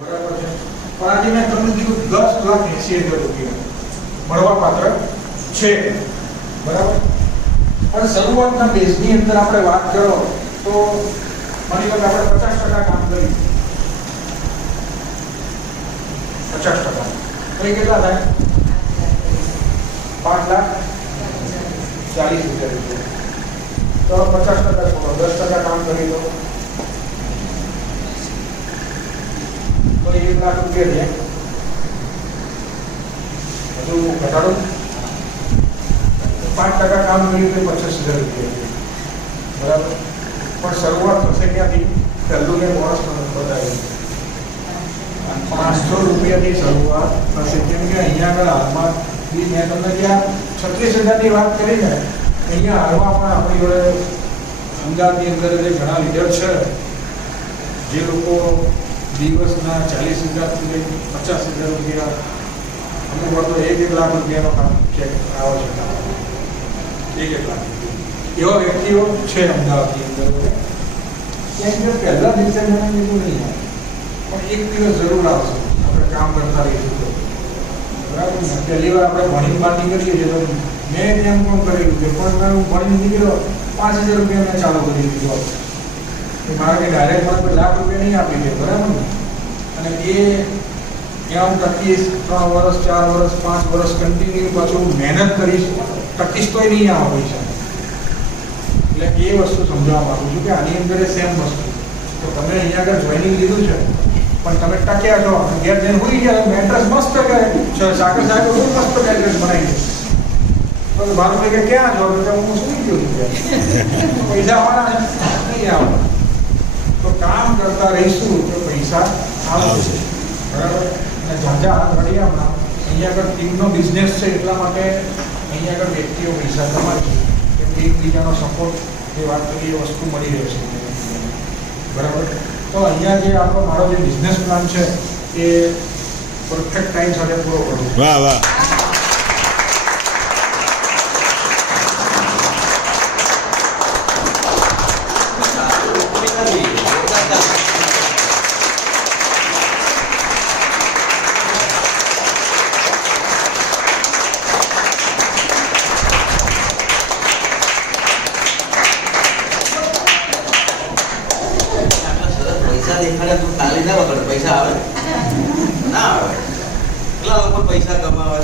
બરાબર છે. પણ આજે મેં તમને કીધું 10,80,000 રૂપિયા મળવાપાત્ર છે. બરાબર. પણ શરૂઆતના બેઝની અંદર આપણે વાત કરો તો માની લો કે આપણે 50% કામ કર્યું, 50%, તો એ કેટલા થાય? 5,40,000 રૂપિયા. તો 50% છોડો, 10% કામ કરી લો તો 1,00,000 રૂપિયા છે. હજુ ઘટાડો, 5% કામ કર્યું તો 25,000 રૂપિયા છે. બરાબર. પણ શરૂઆત થશે ક્યાંથી? પહેલું મેં વર્ષ બતાવ્યું 500 રૂપિયાથી શરૂઆત થશે. કેમ કે અહીંયા આગળ હાલમાં મેં તમને ત્યાં 36,000ની વાત કરી ને, અહીંયા હાલમાં પણ આપણી જોડે અમદાવાદની અંદર જે ઘણા લીડર છે, જે લોકો દિવસના 40,000 સુધી 50,000 રૂપિયા, અમુક વાર તો 1 લાખ રૂપિયાનો કામ ચેક આવે છે. 1 લાખ એવા વ્યક્તિઓ છે અમદાવાદની અંદર. કેમ કે પહેલા દિવસે મને કીધું નહીં આવે, પણ એક દિવસ જરૂર આવશે આપણે કામ કરતા રહીશું તો. બરાબર ને? પહેલી વાર આપણે ભણીને બહાર નીકળીએ છીએ તો મેં એમ પણ કરેલું છે, પણ હું ભણીને નીકળ્યો 5,000 રૂપિયા મેં ચાલુ કરી દીધું. મારે કે ડાયરેક્ટ મને કોઈ લાખ રૂપિયા નહીં આપી દે. બરાબર ને? અને એ ત્યાં હું ટકીશ 3 વર્ષ 4 વર્ષ 5 વર્ષ કન્ટિન્યુ પાછું મહેનત કરીશ, ટકીશ તોય નહીં આવે પૈસા. એટલે એ વસ્તુ સમજાવવા માંગુ છું કે આની અંદર સેમ વસ્તુ. તો તમે અહીંયા આગળ જોઈનિંગ લીધું છે, પણ તમે ટક્યા છો, ઘેર જઈને ભૂલી ગયા, મેટ્રેસ મસ્ત કરે સાકર સાહેબ બહુ મસ્ત મેટ્રેસ બનાવી દે. તો મારું કે ક્યાં છો? તો હું શું ગયું પૈસા આવવાના નહીં આવવાના. તો કામ કરતા રહીશું તો પૈસા આવશે. બરાબર. અને ઝાઝા હાથ ઘડિયામાં અહીંયા આગળ ટીમનો બિઝનેસ છે, એટલા માટે અહીંયા આગળ વ્યક્તિઓ પૈસા કમાય છે. કેમ કે એકબીજાનો સપોર્ટ જે વાત કરી એ વસ્તુ મળી રહે છે. બરાબર. તો અહીંયા જે આપણો મારો જે બિઝનેસ પ્લાન છે એ પરફેક્ટ ટાઈમ સાથે પૂરો કરું. વાહ વાહ. પૈસા આવે ના આવે? કેટલા લોકો પૈસા કમાવે?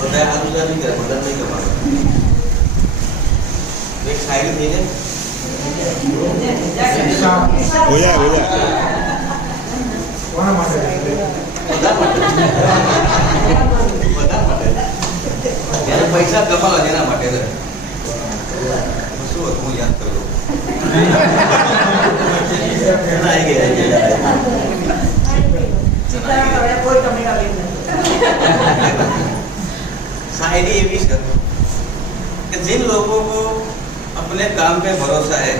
બધા હાલ નહીં કરે, બધા નહીં કમાવે. એક સાઈડ થઈ બોલ્યા કોના માટે? બધા માટે જ્યારે પૈસા કમાવે એના માટે શું હતું હું યાદ કરું. शायरी ये भी कि जिन लोगों को अपने काम पे भरोसा है,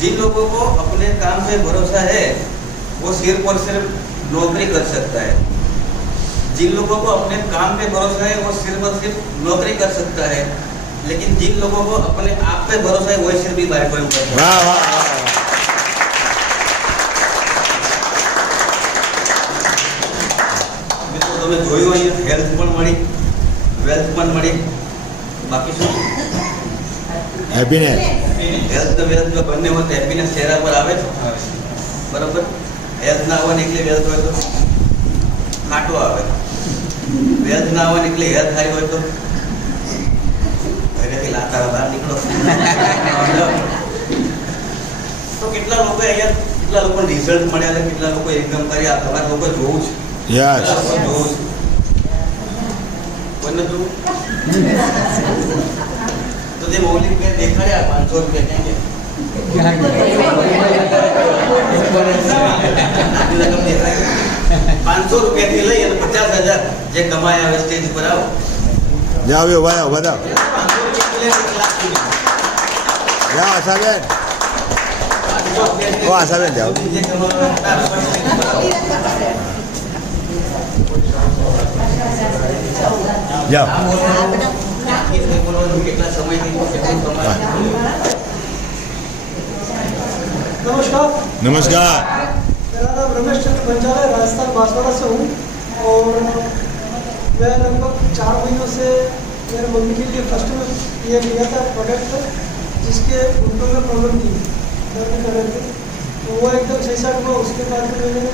जिन लोगों को अपने काम पे भरोसा है वो सिर्फ और सिर्फ नौकरी कर सकता है. जिन लोगों को अपने काम पे भरोसा है वो सिर्फ और सिर्फ नौकरी कर सकता है, लेकिन जिन लोगों को अपने आप पे भरोसा है वही सिर्फ ही बाहर कोई कर सकता है. વાહ વાહ વાહ. તમે જોયું અહીંયા હેલ્થ પણ મળી, વેલ્થ પણ મળી, બાકી શું? હેપીનેસ. હેલ્થ ને વેલ્થ બંને હોય તો હેપીનેસ ચહેરા પર આવે છે. બરાબર. હેલ્થ ના આવે ને એટલે વેલ્થ હોય તો ખાટો આવે, વેલ્થ ના આવે ને એટલે હેલ્થ સારી હોય તો ઘરેથી લાતા બહાર નીકળો. તો કેટલા લોકો અહીંયા, કેટલા લોકો રિઝલ્ટ મળ્યા છે, કેટલા લોકો ઇન્કમ કર્યા, તમારા લોકો જોવું છે. યસ. તો જે મૌલિક મેં દેખાડ્યા 500 રૂપિયા ક્યાં ગયા? 500 રૂપિયાથી લઈ અને 50,000 જે કમાયા હવે સ્ટેજ ઉપર આવો. જાઓ ભાઈ બધા. 500 રૂપિયાથી લઈ 1 લાખ સુધી. જાઓ આશાબેન. ઓ આશાબેન જાઓ. જે કમાવા જાઓ. કેટલા સમયથી કેટલું કમાય? नमस्कार, नमस्कार। मेरा नाम रमेश चंद्र बंजारा है, राजस्थान बांसवाड़ा से हूँ। और मैं लगभग 4 महीनों से मेरे मम्मी के लिए फर्स्ट में ये लिया था प्रोडक्ट, जिसके घुटनों में प्रॉब्लम थी, दर्द कर रहे थे, तो वो एकदम सही साइड हुआ। उसके बाद में मैंने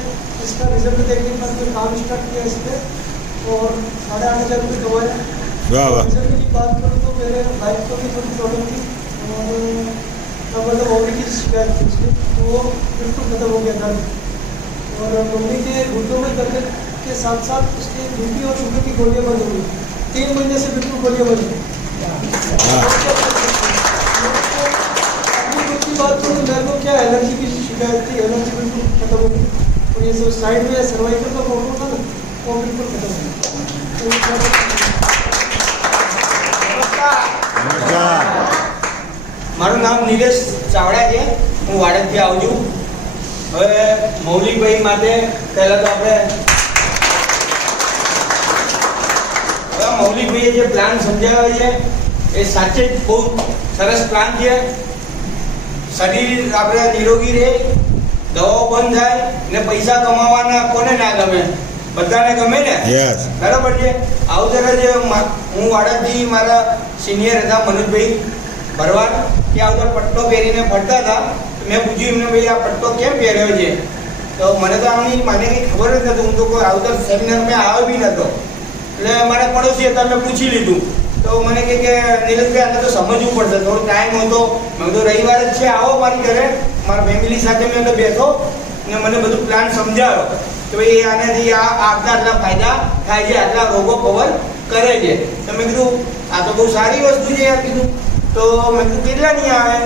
इसका रिजल्ट देखने के बाद में काम स्टार्ट किया इस पर, और 8,500 रुपये कमाए। वाह वाह। रिजल्ट की बात करूँ तो मेरे वाइफ को भी थोड़ी प्रॉब्लम थी, और मतलब मम्मी की शिकायत थी उसकी, तो वो बिल्कुल खत्म हो गया दर्द। और मम्मी के घुटनों में दर्द के साथ साथ उसकी बीपी और शुगर की गोलियां बंद हो गई। 3 महीने से बिल्कुल गोलियां बंद हुई। अपनी की बात करूँ तो मेरे को क्या एलर्जी की शिकायत थी, एलर्जी बिल्कुल खत्म हो गई। और ये जो साइड में सर्वाइकल का प्रॉब्लम था ना, वो बिल्कुल खत्म हो गया। नमस्कार। મારું નામ નિલેશ ચાવડા છે, હું વાડજથી આવું છું. હવે મૌલિકભાઈ માટે પહેલાં તો આપણે મૌલિકભાઈએ જે પ્લાન સમજાવ્યો છે એ સાચે જ બહુ સરસ પ્લાન છે. શરીર આપણે નિરોગી રહે, દવાઓ બંધ થાય ને પૈસા કમાવાના કોને ના ગમે, બધાને ગમે ને. Yes. બરાબર છે. આવું ત્યારે જે હું વાડજથી મારા સિનિયર હતા મનોજભાઈ ભરવાડ, કે આવતો પટ્ટો પહેરીને ફરતા હતા. તો મેં પૂછ્યું એમને, ભાઈ આ પટ્ટો કેમ પહેર્યો છે? તો મને તો આમની મને કંઈ ખબર જ નહોતું. હું તો કોઈ આવતા સેમિનાર મેં આવ્યો બી નહોતો. એટલે મારા પડોશી હતા, મેં પૂછી લીધું. તો મને કહે કે નિલેશભાઈ આને તો સમજવું પડશે, થોડો ટાઈમ હતો. મેં કીધું રવિવાર જ છે, આવો મારી ઘરે, મારા ફેમિલી સાથે મેં તો બેઠો ને મને બધું પ્લાન સમજાવ્યો કે ભાઈ આનાથી આટલા ફાયદા થાય છે, આટલા રોગો કવર કરે છે. તો મેં કીધું આ તો બહુ સારી વસ્તુ છે યાર. કીધું તો મેં કીધું કેટલાની આવે?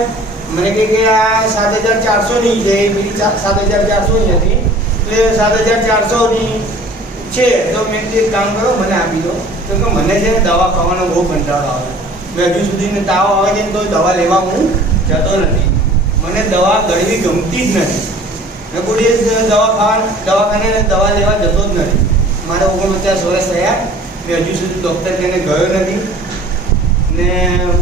મને કહે કે આ 7,400ની છે, પેલી 7,400ની હતી, એટલે 7,400ની છે. તો મેં કીધું એક કામ કરો, મને આપી દો. તો કે મને છે ને દવા ખાવાનો બહુ કંટાળો આવે. મેં હજુ સુધી તાવ આવે છે ને તો દવા લેવા હું જતો નથી. મને દવા ગળવી ગમતી જ નથી. મેં કોઈ દિવસ દવાખાને દવા લેવા જતો જ નથી. મારે 49 વર્ષ થયા, મેં હજુ સુધી ડૉક્ટર કને ગયો નથી. ને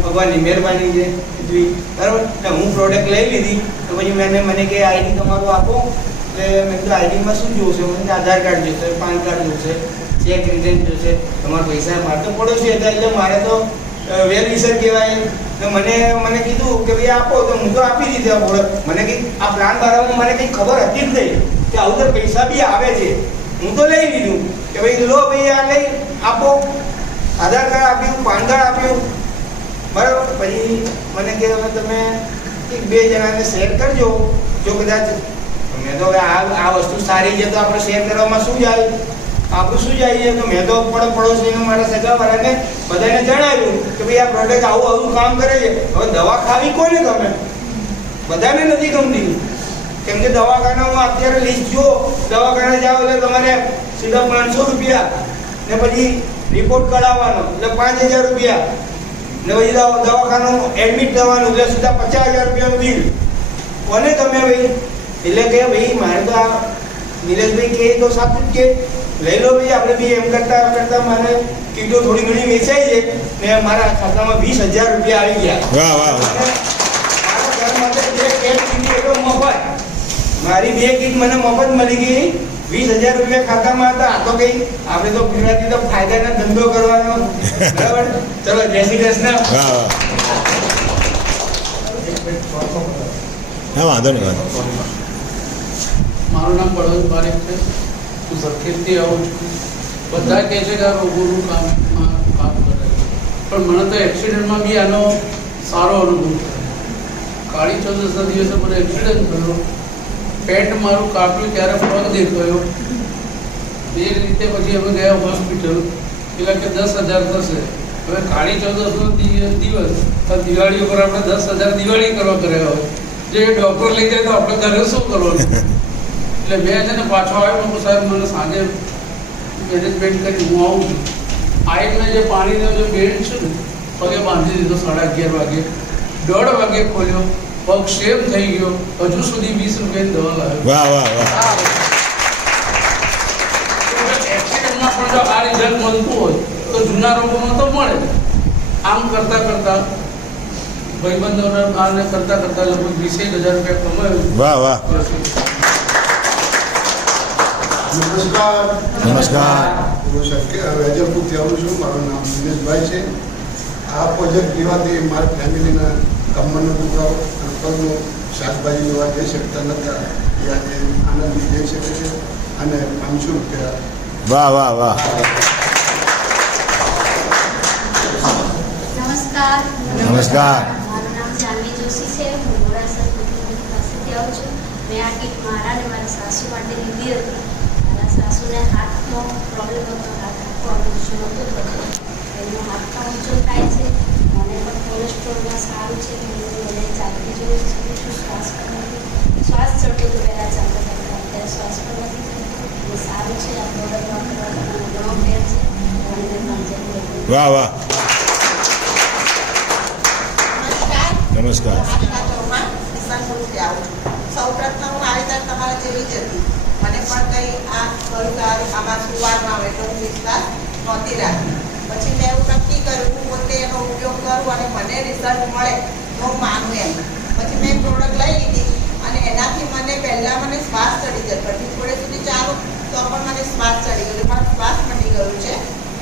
ભગવાનની મહેરબાની છે એટલી, બરાબર. એટલે હું પ્રોડક્ટ લઈ લીધી. તો પછી મને કે આઈડી તમારું આપો. એટલે મેં કીધું આઈડીમાં શું જોશે? મને આધાર કાર્ડ જોશે, પાન કાર્ડ જોશે, ચેક રિટર્ન જોશે. તમારા પૈસા મારે તો પડોશી હતા એટલે મારે તો વેલ વિસર કહેવાય. તો મને કીધું કે ભાઈ આપો. તો હું તો આપી દીધી આ પ્રોડક્ટ. મને કંઈક આ પ્લાન બારામાં મને કંઈ ખબર હતી જ નહીં કે આવું તો પૈસા બી આવે છે. હું તો લઈ લીધું કે ભાઈ લો ભાઈ આ લઈ આપો. આધાર કાર્ડ આપ્યું, પાન કાર્ડ આપ્યું, બરાબર. પછી મને કે હવે તમે 1-2 જણાને શેર કરજો. જો કદાચ મેં તો હવે આ વસ્તુ સારી છે તો આપણે શેર કરવામાં શું જાય, આપણું શું જાય છે. તો મેં તો પડોશીને મારા સગાવાળાને બધાને જણાવ્યું કે ભાઈ આ પ્રોડક્ટ આવું કામ કરે છે. હવે દવા ખાવી કોને ગમે? બધાને નથી ગમતી. કેમ કે દવાખાનામાં અત્યારે લિસ્ટ જુઓ, દવાખાને જાઓ એટલે તમારે સીધા 500 રૂપિયા, ને પછી રિપોર્ટ કઢાવવાનો એટલે 5,000 રૂપિયા, ને પછી દવાખાનું એડમિટ થવાનું એટલે સીધા 50,000 રૂપિયાનું બિલ. કોને ગમે ભાઈ? એટલે કે ભાઈ મારે તો આ નિલેશભાઈ કહે તો સાચું જ કે લઈ લો ભાઈ. આપણે બી એમ કરતા મારે કીટો થોડી ઘણી વેચાઈ છે ને મારા ખાતામાં 20,000 રૂપિયા આવી ગયા. વાહ વાહ વાહ. મારા ઘર માટે 2 કેટ કીધી એટલો મફત. મારી 2 કીટ મને મફત મળી ગઈ. 20,000 રૂપિયા ખાતામાં હતા. આ તો કઈ આપણે તો ગુજરાતી તો ફાયદાનો ધંધો કરવાનો, બરાબર. ચલો જય શ્રી કૃષ્ણ. વાહ વાહ. હા વાંધો નહીં. મારું નામ બળવંત પારેખ છે. હું સરખેજથી આવું છું. બધા કહે છે કે આ રોગોનું કામ કરે છે, પણ મને તો એક્સિડન્ટમાં બી આનો સારો અનુભવ થયો. કાળી ચૌદસના દિવસે મને એક્સિડન્ટ થયો. પેટ મારું કાપ્યું ત્યારે પગ દેખાયો. એ રીતે પછી અમે ગયા હોસ્પિટલ. પેલા કે 10,000 થશે. હવે કાળી ચૌદસનો દિવસ, દિવાળી ઉપર આપણે 10,000 દિવાળી કરવા કર્યા હોય, જે ડૉક્ટર લઈ જાય તો આપણે ઘરે શું કરવાનું? એટલે મેં છે ને પાછો આવ્યો. હું સાહેબ મને સાંજે મેનેજમેન્ટ કરી હું આવું છું. આવીને જે પાણીનો જે બેડ છે ને પગે બાંધી દીધો 11:30 વાગે. 1:30 વાગે ખોલ્યો, પગ શેમ થઈ ગયો. હજુ સુધી 20 રૂપિયાની દવા લાવ્યો. વાહ વાહ વાહ. એક્સિડન્ટમાં પણ જો આ રિઝલ્ટ મળતું હોય તો જૂના રોગોમાં તો મળે. આમ કરતાં કરતાં ભાઈબંધોના બહારને કરતાં લગભગ 20,000 રૂપિયા કમાયું. વાહ વાહ નમસ્કાર. નમસ્કાર. હું વેજલપુરથી આવું છું. મારું નામ દિનેશભાઈ છે. આ પ્રોજેક્ટ લેવાથી મારી ફેમિલીના કમરનો દુખાવો અને પગનો શાકભાજી લેવા જઈ શકતા નહોતા. એ આજે આનંદથી જઈ શકે છે અને 500 રૂપિયા. વાહ વાહ વાહ નમસ્કાર. નમસ્કાર. મારું નામ જાનવી જોશી છે. હું મોડાસા પાસેથી આવું છું. મેં આ કીટ મારા અને મારા સાસુ માટે લીધી હતી. મારા સાસુને હાથનો પ્રોબ્લેમ હતો. હાથ આખો ઊંચો નહોતો થતો. એમનો હાથ પણ ઊંચો થાય છે. મને પણ કોલેસ્ટ્રોલમાં સારું છે. મને ચાલતી જોઈ શકું છું. શ્વાસ પણ નથી. શ્વાસ ચડતો તો પહેલાં ચાલતો કરતા અત્યારે શ્વાસ પણ નથી ચડતો. એ સારું છે. આ પ્રોડક્ટ વાપરવાનો ઘણો ફેર છે. અને મેં સમજાવી વાહ વાહ નમસ્કાર. સૌ પ્રથમ હું આવી ત્યારે તમારા જેવી જ હતી. મને પણ કંઈ આ ઘરદાર આમાં સુવારમાં આવે તો હું વિશ્વાસ નહોતી રાખી. પછી મેં એવું નક્કી કર્યું હું પોતે એનો ઉપયોગ કરું અને મને રિઝલ્ટ મળે તો હું માનું એમ. પછી મેં પ્રોડક્ટ લઈ લીધી અને એનાથી મને પહેલાં મને શ્વાસ ચડી જતો. પછી થોડે સુધી ચાલું તો પણ મને શ્વાસ ચડી ગયો. મારો શ્વાસ મળી ગયું છે.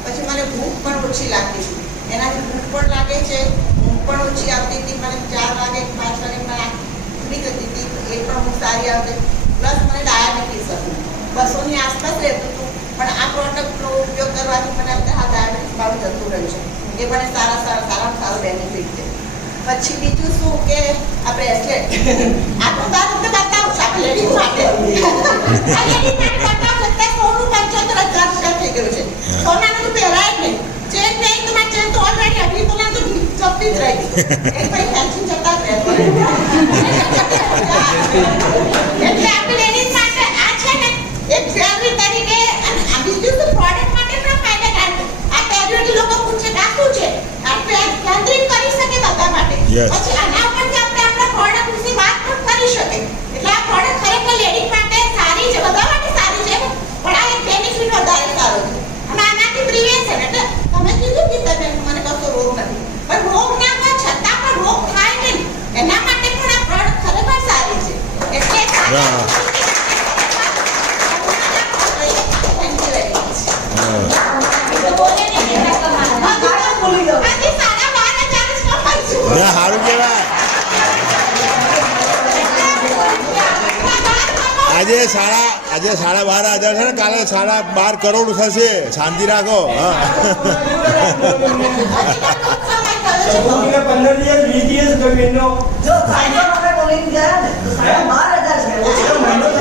પછી મને ભૂખ પણ ઓછી લાગતી હતી. એનાથી ભૂખ પણ લાગે છે, ઊંઘ પણ ઓછી આવતી હતી. મને 4 વાગે 5 વાગે મને ઉઠી જતી હતી. એ પણ હું સારી આવતી. પ્લસ મને ડાયાબિટીસ હતું, 200ની આસપાસ રહેતું હતું. પણ આ પ્રોડક્ટનો ઉપયોગ કરવાથી મને આ ડાયાબિટીસ મારું જતું રહ્યું છે. એ મને સારામાં સારું બેનિફિટ છે. પછી બીજું શું કે આ બ્રેસલેટ આપણું બાર તમને બતાવું છું. આપણે લેડીઝ માટે આ લેડીઝ માટે બતાવું છું. સોનું 75,000 રૂપિયા થઈ ગયું છે. સોનાનું તો પહેરાય જ નહીં. ચેન નહીં તો મારી ચેન તો ઓલરેડી 18 તોલા તો જપતી જ રહી. એક ભાઈ ફેન્સિંગ જતા જ રહેતો. એટલે આપણે લેડીઝ માટે આ છે ને એક જ્વેલરી તરીકે અને આ બીજું તો પ્રોડક્ટ માટે પણ ફાયદાકારક છે. આ પહેરવેલી લોકો પૂછે કે આ શું છે? આપણે કેન્દ્રિત કરી શકે બધા માટે. Yes. પછી આના ઉપરથી આપણે આપણા પ્રોડક્ટ વિશે વાત પણ કરી શકે. એટલે આ પ્રોડક્ટ ખરેખર લેડીઝ માટે સારી છે, બધા માટે સારી છે. પણ આ એક બેનિફિટ વધારે સારો છે. અને આનાથી પ્રિવેન્શન એટલે તમે કીધું કે તમે મને કશો રોગ નથી. પણ રોગ ના હોય છતાં પણ રોગ થાય નહીં એના માટે પણ આ પ્રોડક્ટ ખરેખર સારી છે. એટલે વાહ. Thank you very much. ના સારું કહેવાય. આજે 12,500 છે ને, કાલે 12.5 કરોડ થશે. શાંતિ રાખો. હા 15 દિવસ 20 દિવસ ગમે જો ફાયદો આપણે બોલીને ગયા ને તો 12,000 છે.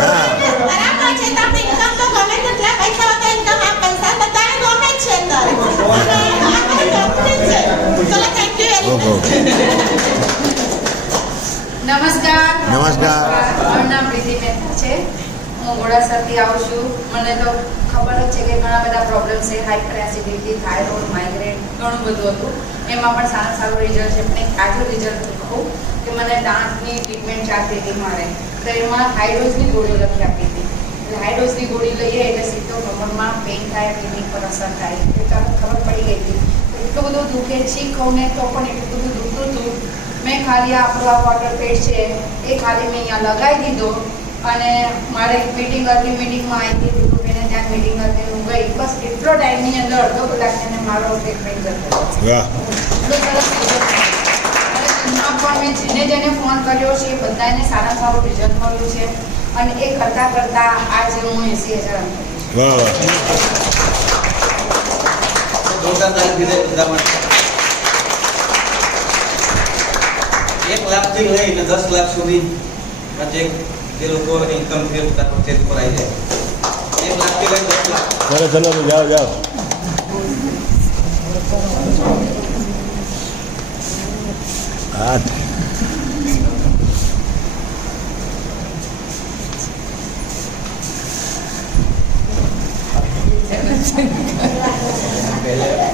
હા. બરાબર છે. તમને ઇન્કમ તો ગમે તેટલા પૈસા હોય તો ઇન્કમ આ પૈસા બધાને ગમે જ છે અંદર. ચલો thank you very okay much. Okay. નમસ્કાર. નમસ્કાર. મારું નામ પ્રીતિ મહેતા છે. હું મોડાસાથી આવું છું. મને તો ખબર જ છે કે ઘણા બધા પ્રોબ્લેમ છે. હાઇપર એસિડિટી, થાઇરોઇડ, માઇગ્રેન ઘણું બધું હતું. એમાં પણ સારું રિઝલ્ટ છે. પણ એક તાજું રિઝલ્ટ કહું કે મને દાંતની ટ્રીટમેન્ટ ચાલતી હતી મારે. તો એમાં હાઈડોઝની ગોળી લખી આપી હતી. એટલે હાઈડોઝની ગોળી લઈએ એટલે સીધો કમરમાં પેઇન થાય, કિડની પર અસર થાય. એ તરત ખબર પડી ગઈ હતી. એટલું બધું દુખે, છીંક કહું ને તો પણ એટલું બધું દુખતું હતું. મેં ખાલી આપણો આ વોટર પેડ છે એ ખાલી મેં અહીંયા લગાવી દીધો અને મારે એક મીટિંગ હતી. મીટિંગમાં આવી હતી દીકુબેને ત્યાં મીટિંગ હતી. હું ગઈ બસ એટલો ટાઈમની અંદર અડધો કલાકની અંદર મારો ટ્રીટમેન્ટ જતો. વાહ. એટલો સરસ રિઝલ્ટ એમાં પણ મેં જેને ફોન કર્યો છે એ બધાને સારું રિઝલ્ટ મળ્યું છે. અને એ કરતાં આજે હું 80,000 કરી છું. વાહ વાહ. જોરદાર તાળી દીધે બધા માટે. 1 લાખથી લઈને 10 લાખ સુધી જે લોકો ઇન્કમ થી પરચેસ પર આવી જાય. 1 લાખથી લઈને 10 લાખ. ચલો ચલો તો જાઓ જાઓ. આઠ.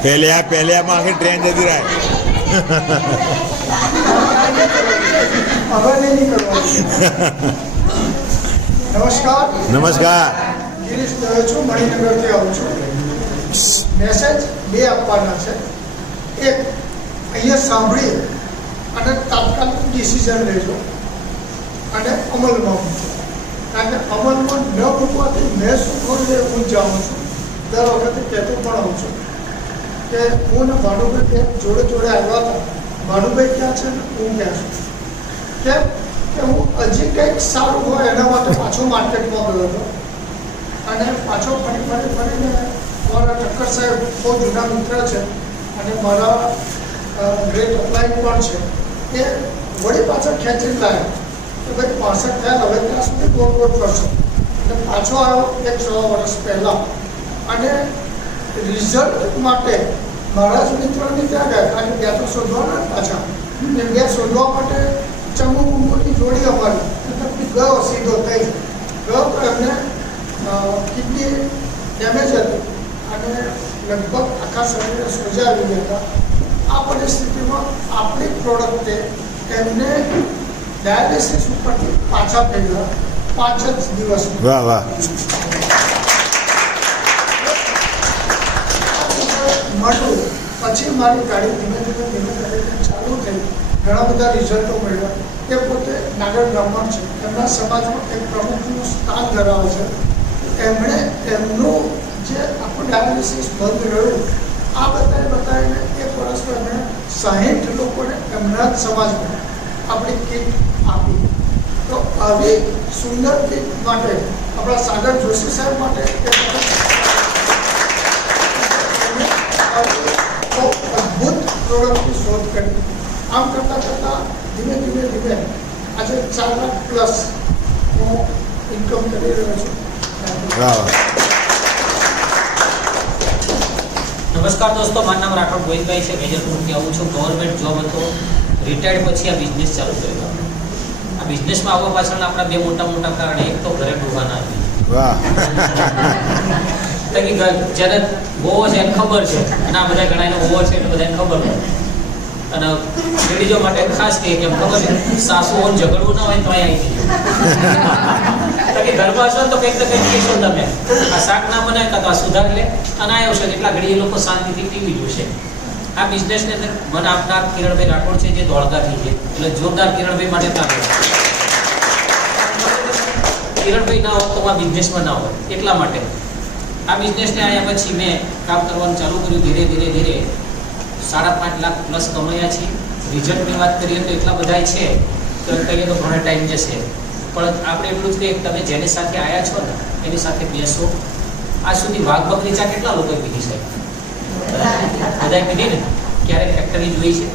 પહેલે આમાં આખી ટ્રેન જતી રહે. હવે નહીં કરવાનું. નમસ્કાર. નમસ્કાર. ગિરીશ દવે છું, મણિનગરથી આવું છું. મેસેજ 2 આપવાના છે. એક, અહીંયા સાંભળીએ અને તાત્કાલિક ડિસિઝન લેજો અને અમલમાં મૂકો. કારણ કે અમલમાં ન મૂકવાથી મેં શું કરું એ હું જાણું છું. દર વખતે કહેતો પણ આવું છું કે હું ને ભાનુભાઈ જોડે જોડે આવ્યા હતા. ભાનુભાઈ ક્યાં છે ને હું ક્યાં છું. કેમ કે હું હજી કંઈક સારું હોય એના માટે પાછો માર્કેટમાં ગયો હતો અને પાછો ફરીને મારા ઠક્કર સાહેબ બહુ જૂના મિત્ર છે અને મારા ગ્રેટ અપ્લાય પણ છે. એ વળી પાછળ ખેંચી લાવ્યા કે ભાઈ 65 થયા હવે ત્યાં સુધી ગોળ કરશો. એટલે પાછો આવ્યો 1 વર્ષ પહેલાં અને રિઝલ્ટ માટે મારા જ મિત્રોને ત્યાં ગયા. કારણ કે ત્યાં તો શોધવાના પાછા એ બે શોધવા માટે ચમુની જોડી અમારી એટલે ગયો સીધો થઈ ગયો તો એમને કિડની ડેમેજ હતી અને લગભગ આખા શરીરે સોજા આવી ગયા હતા. આ પરિસ્થિતિમાં આપણી પ્રોડક્ટે એમને ડાયાલિસિસ ઉપરથી પાછા ફેરવ્યા 5 જ દિવસમાં. વાહ વાહ. મળ્યું પછી મારી ગાડી ધીમે ધીમે ચાલુ થઈ. ઘણા બધા રિઝલ્ટો મળ્યા. એ પોતે નાગર બ્રાહ્મણ છે. એમના સમાજમાં એક પ્રમુખનું સ્થાન ધરાવે છે. એમણે એમનું જે આખું ડાયાલિસિસ બંધ રહ્યું આ બતાવીને 1 વર્ષમાં એમણે 60 લોકોને એમના જ સમાજમાં આપણી કીટ આપી. તો આવી સુંદર કીટ માટે આપણા સાગર જોશી સાહેબ માટે અદ્ભુત પ્રોડક્ટની શોધ કરી. આમ કરતાં ધીમે આજે 4 લાખ પ્લસ હું ઇન્કમ કરી રહ્યો છું. નમસ્કાર દોસ્તો, મારું નામ રાઠોડ ગોવિંદભાઈ છે. વેજલપુરથી આવું છું. ગવર્મેન્ટ જોબ હતો, રિટાયર્ડ પછી આ બિઝનેસ ચાલુ કર્યો. આ બિઝનેસમાં આવવા પાછળ આપણા 2 મોટા કારણ. એક તો ઘરે ડૂબવાના હતી. જ્યારે ગોવો છે એને ખબર છે અને આ બધા ઘણા એને ગોવો છે એટલે બધાને ખબર હોય. અને લેડીઝો માટે ખાસ કે કેમ ખબર છે, સાસુઓને ઝઘડવું ના હોય તો અહીંયા કે ઘરમાં છો તો કંઈક કહેશો તમે આ શાક ના બનાવે તો આ સુધાર લે અને આવ્યો છે એટલા ઘડી એ લોકો શાંતિથી ટીવી જોશે. આ બિઝનેસને અંદર મને આપનાર કિરણભાઈ રાઠોડ છે જે ધોળકાથી છે એટલે જોરદાર કિરણભાઈ માટે તાળીઓ. કિરણભાઈ ના હોત તો આ બિઝનેસમાં ના હોય. એટલા માટે આ બિઝનેસને આવ્યા પછી મેં કામ કરવાનું ચાલુ કર્યું. ધીરે 5.5 લાખ પ્લસ કમાયા છીએ. રિઝલ્ટની વાત કરીએ તો એટલા બધા છે તો કહીએ તો ઘણા ટાઈમ જશે. પણ આપણે એટલું જ કહીએ કે તમે જેની સાથે આવ્યા છો ને એની સાથે બેસો. આજ સુધી વાઘ બકરી ચા કેટલા લોકોએ પીધી છે? બધાએ પીધી ને? ક્યારેક ફેક્ટરી જોઈ છે?